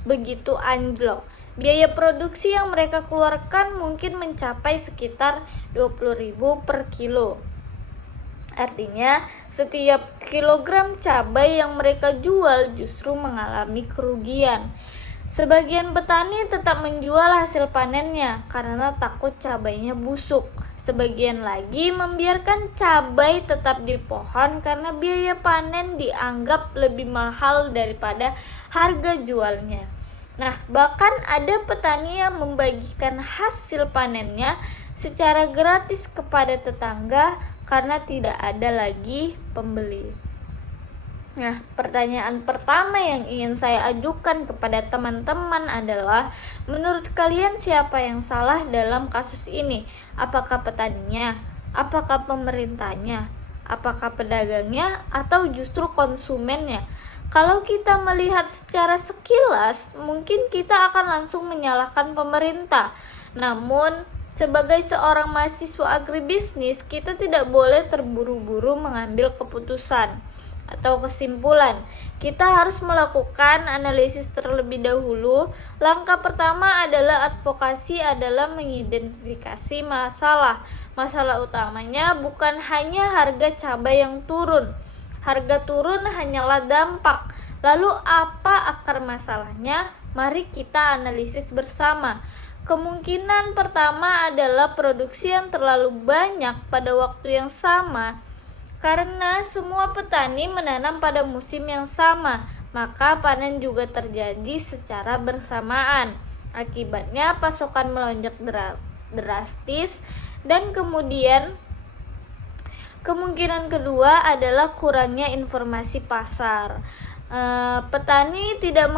begitu anjlok. Biaya produksi yang mereka keluarkan mungkin mencapai sekitar 20.000 per kilo. Artinya, setiap kilogram cabai yang mereka jual justru mengalami kerugian. Sebagian petani tetap menjual hasil panennya karena takut cabainya busuk. Sebagian lagi membiarkan cabai tetap di pohon karena biaya panen dianggap lebih mahal daripada harga jualnya. Nah, bahkan ada petani yang membagikan hasil panennya secara gratis kepada tetangga karena tidak ada lagi pembeli. Nah, pertanyaan pertama yang ingin saya ajukan kepada teman-teman adalah, menurut kalian siapa yang salah dalam kasus ini? Apakah petaninya? Apakah pemerintahnya? Apakah pedagangnya? Atau justru konsumennya? Kalau kita melihat secara sekilas, mungkin kita akan langsung menyalahkan pemerintah. Namun, sebagai seorang mahasiswa agribisnis, kita tidak boleh terburu-buru mengambil keputusan atau kesimpulan. Kita harus melakukan analisis terlebih dahulu. Langkah pertama adalah advokasi, adalah mengidentifikasi masalah. Masalah utamanya bukan hanya harga cabai yang turun. Harga turun hanyalah dampak. Lalu apa akar masalahnya? Mari kita analisis bersama. Kemungkinan pertama adalah produksi yang terlalu banyak pada waktu yang sama. Karena semua petani menanam pada musim yang sama, maka panen juga terjadi secara bersamaan. Akibatnya pasokan melonjak drastis dan kemudian kemungkinan kedua adalah kurangnya informasi pasar. Petani tidak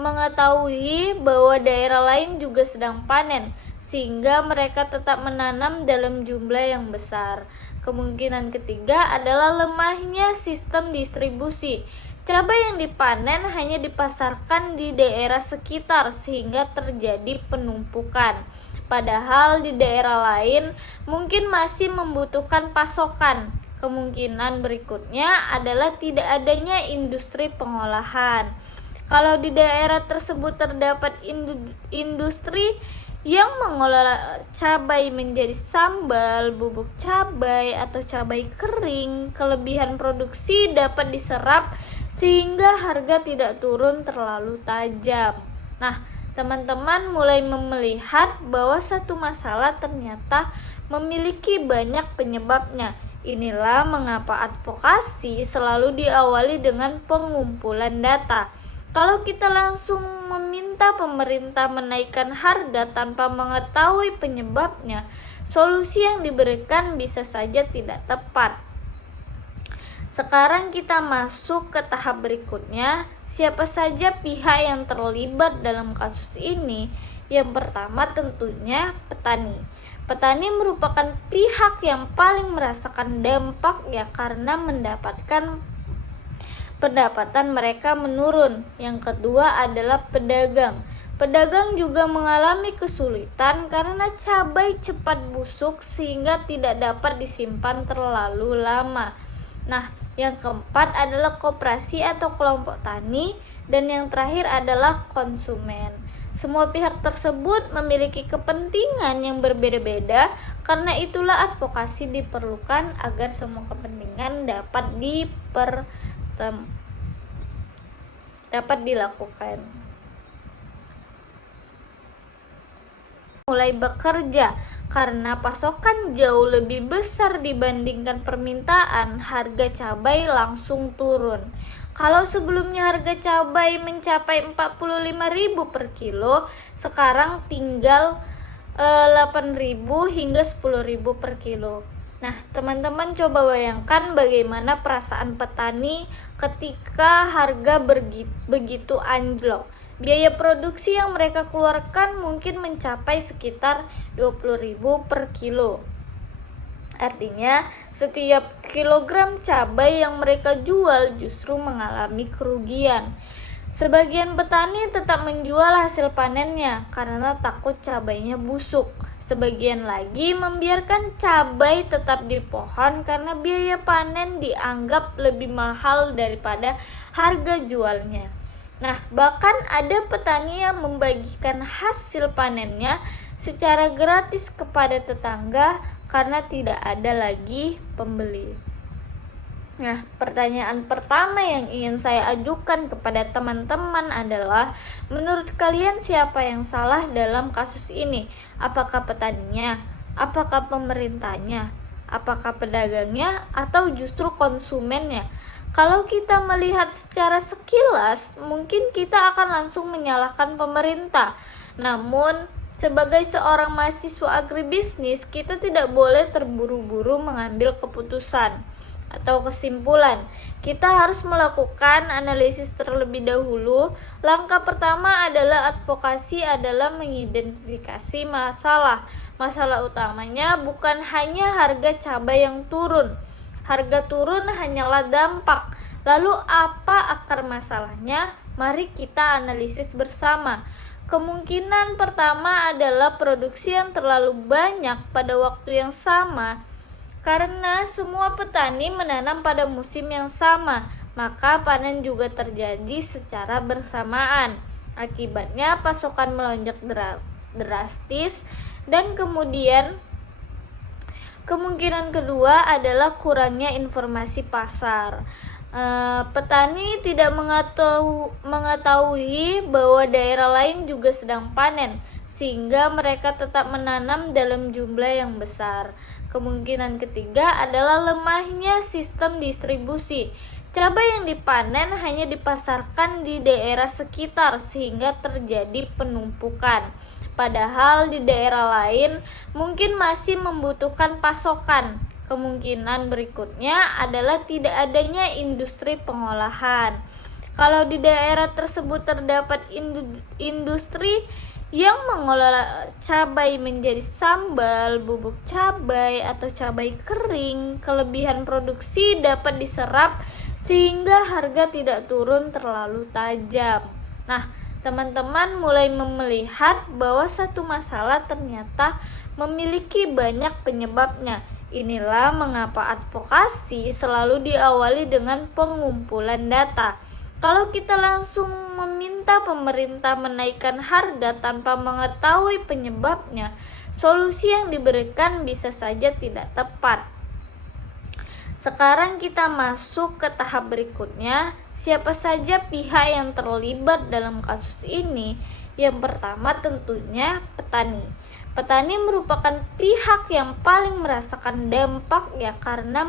mengetahui bahwa daerah lain juga sedang panen, sehingga mereka tetap menanam dalam jumlah yang besar. Kemungkinan ketiga adalah lemahnya sistem distribusi. Cabai yang dipanen hanya dipasarkan di daerah sekitar sehingga terjadi penumpukan. Padahal di daerah lain mungkin masih membutuhkan pasokan. Kemungkinan berikutnya adalah tidak adanya industri pengolahan. Kalau di daerah tersebut terdapat industri yang mengolah cabai menjadi sambal, bubuk cabai, atau cabai kering, kelebihan produksi dapat diserap sehingga harga tidak turun terlalu tajam. Nah, teman-teman mulai melihat bahwa satu masalah ternyata memiliki banyak penyebabnya. Inilah mengapa advokasi selalu diawali dengan pengumpulan data. Kalau kita langsung meminta pemerintah menaikkan harga tanpa mengetahui penyebabnya, solusi yang diberikan bisa saja tidak tepat. Sekarang kita masuk ke tahap berikutnya. Siapa saja pihak yang terlibat dalam kasus ini? Yang pertama tentunya petani. Petani merupakan pihak yang paling merasakan dampaknya karena mendapatkan pendapatan mereka menurun. Yang kedua adalah pedagang. Pedagang juga mengalami kesulitan karena cabai cepat busuk sehingga tidak dapat disimpan terlalu lama. Nah, yang keempat adalah koperasi atau kelompok tani, dan yang terakhir adalah konsumen. Semua pihak tersebut memiliki kepentingan yang berbeda-beda, karena itulah advokasi diperlukan agar semua kepentingan dapat dilakukan. Mulai bekerja karena pasokan jauh lebih besar dibandingkan permintaan, harga cabai langsung turun. Kalau sebelumnya harga cabai mencapai 45.000 per kilo, sekarang tinggal 8.000 hingga 10.000 per kilo. Nah, teman-teman coba bayangkan bagaimana perasaan petani ketika harga begitu anjlok. Biaya produksi yang mereka keluarkan mungkin mencapai sekitar 20.000 per kilo. Artinya, setiap kilogram cabai yang mereka jual justru mengalami kerugian. Sebagian petani tetap menjual hasil panennya karena takut cabainya busuk. Sebagian lagi membiarkan cabai tetap di pohon karena biaya panen dianggap lebih mahal daripada harga jualnya. Nah, bahkan ada petani yang membagikan hasil panennya secara gratis kepada tetangga karena tidak ada lagi pembeli. Nah, pertanyaan pertama yang ingin saya ajukan kepada teman-teman adalah, menurut kalian siapa yang salah dalam kasus ini? Apakah petaninya? Apakah pemerintahnya? Apakah pedagangnya? Atau justru konsumennya? Kalau kita melihat secara sekilas, mungkin kita akan langsung menyalahkan pemerintah. Namun, sebagai seorang mahasiswa agribisnis, kita tidak boleh terburu-buru mengambil keputusan atau kesimpulan. Kita harus melakukan analisis terlebih dahulu. Langkah pertama adalah advokasi, adalah mengidentifikasi masalah. Masalah utamanya bukan hanya harga cabai yang turun. Harga turun hanyalah dampak. Lalu apa akar masalahnya? Mari kita analisis bersama. Kemungkinan pertama adalah produksi yang terlalu banyak pada waktu yang sama. Karena semua petani menanam pada musim yang sama, maka panen juga terjadi secara bersamaan. Akibatnya pasokan melonjak drastis, dan kemudian kemungkinan kedua adalah kurangnya informasi pasar. Petani tidak mengetahui bahwa daerah lain juga sedang panen, sehingga mereka tetap menanam dalam jumlah yang besar. Kemungkinan ketiga adalah lemahnya sistem distribusi. Cabai yang dipanen hanya dipasarkan di daerah sekitar sehingga terjadi penumpukan. Padahal di daerah lain mungkin masih membutuhkan pasokan. Kemungkinan berikutnya adalah tidak adanya industri pengolahan. Kalau di daerah tersebut terdapat industri yang mengolah cabai menjadi sambal, bubuk cabai, atau cabai kering, kelebihan produksi dapat diserap sehingga harga tidak turun terlalu tajam. Nah, teman-teman mulai melihat bahwa satu masalah ternyata memiliki banyak penyebabnya. Inilah mengapa advokasi selalu diawali dengan pengumpulan data. Kalau kita langsung meminta pemerintah menaikkan harga tanpa mengetahui penyebabnya, solusi yang diberikan bisa saja tidak tepat. Sekarang kita masuk ke tahap berikutnya. Siapa saja pihak yang terlibat dalam kasus ini? Yang pertama tentunya petani. Petani merupakan pihak yang paling merasakan dampaknya karena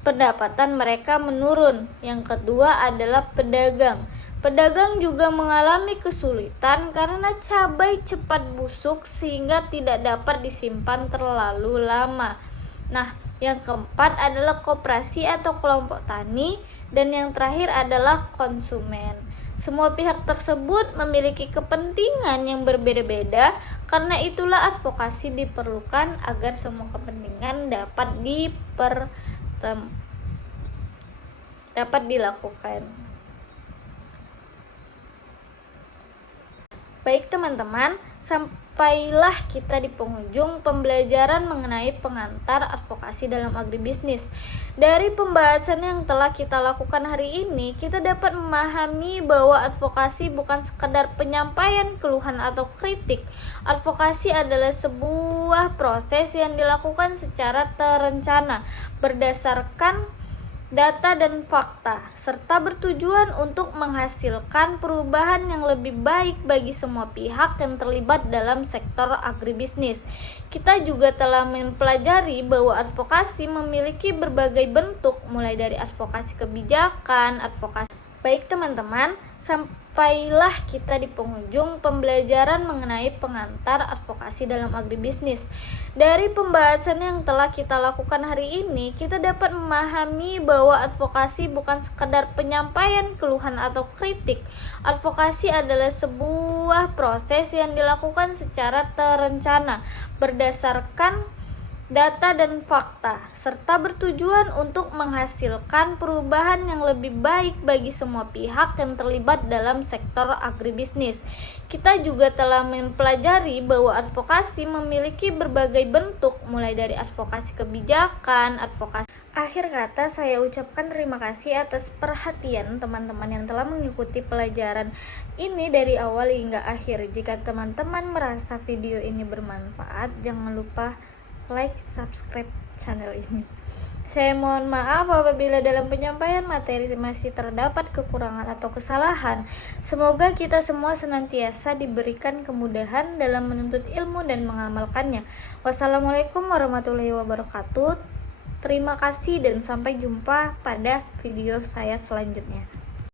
pendapatan mereka menurun. Yang kedua adalah pedagang. Pedagang juga mengalami kesulitan karena cabai cepat busuk sehingga tidak dapat disimpan terlalu lama. Nah, yang keempat adalah koperasi atau kelompok tani, dan yang terakhir adalah konsumen. Semua pihak tersebut memiliki kepentingan yang berbeda-beda, karena itulah advokasi diperlukan agar semua kepentingan dapat dilakukan. Baik teman-teman, sampailah kita di penghujung pembelajaran mengenai pengantar advokasi dalam agribisnis. Dari pembahasan yang telah kita lakukan hari ini, kita dapat memahami bahwa advokasi bukan sekedar penyampaian keluhan atau kritik. Advokasi adalah sebuah proses yang dilakukan secara terencana, berdasarkan data dan fakta, serta bertujuan untuk menghasilkan perubahan yang lebih baik bagi semua pihak yang terlibat dalam sektor agribisnis. Kita juga telah mempelajari bahwa advokasi memiliki berbagai bentuk, mulai dari advokasi kebijakan, advokasi. Baik teman-teman, sampailah kita di penghujung pembelajaran mengenai pengantar advokasi dalam agribisnis. Dari pembahasan yang telah kita lakukan hari ini, kita dapat memahami bahwa advokasi bukan sekedar penyampaian keluhan atau kritik. Advokasi adalah sebuah proses yang dilakukan secara terencana, berdasarkan data dan fakta, serta bertujuan untuk menghasilkan perubahan yang lebih baik bagi semua pihak yang terlibat dalam sektor agribisnis. Kita juga telah mempelajari bahwa advokasi memiliki berbagai bentuk, mulai dari advokasi kebijakan, advokasi. Akhir kata, saya ucapkan terima kasih atas perhatian teman-teman yang telah mengikuti pelajaran ini dari awal hingga akhir. Jika teman-teman merasa video ini bermanfaat, jangan lupa like, subscribe channel ini. Saya mohon maaf apabila dalam penyampaian materi masih terdapat kekurangan atau kesalahan. Semoga kita semua senantiasa diberikan kemudahan dalam menuntut ilmu dan mengamalkannya. Wassalamualaikum warahmatullahi wabarakatuh. Terima kasih dan sampai jumpa pada video saya selanjutnya.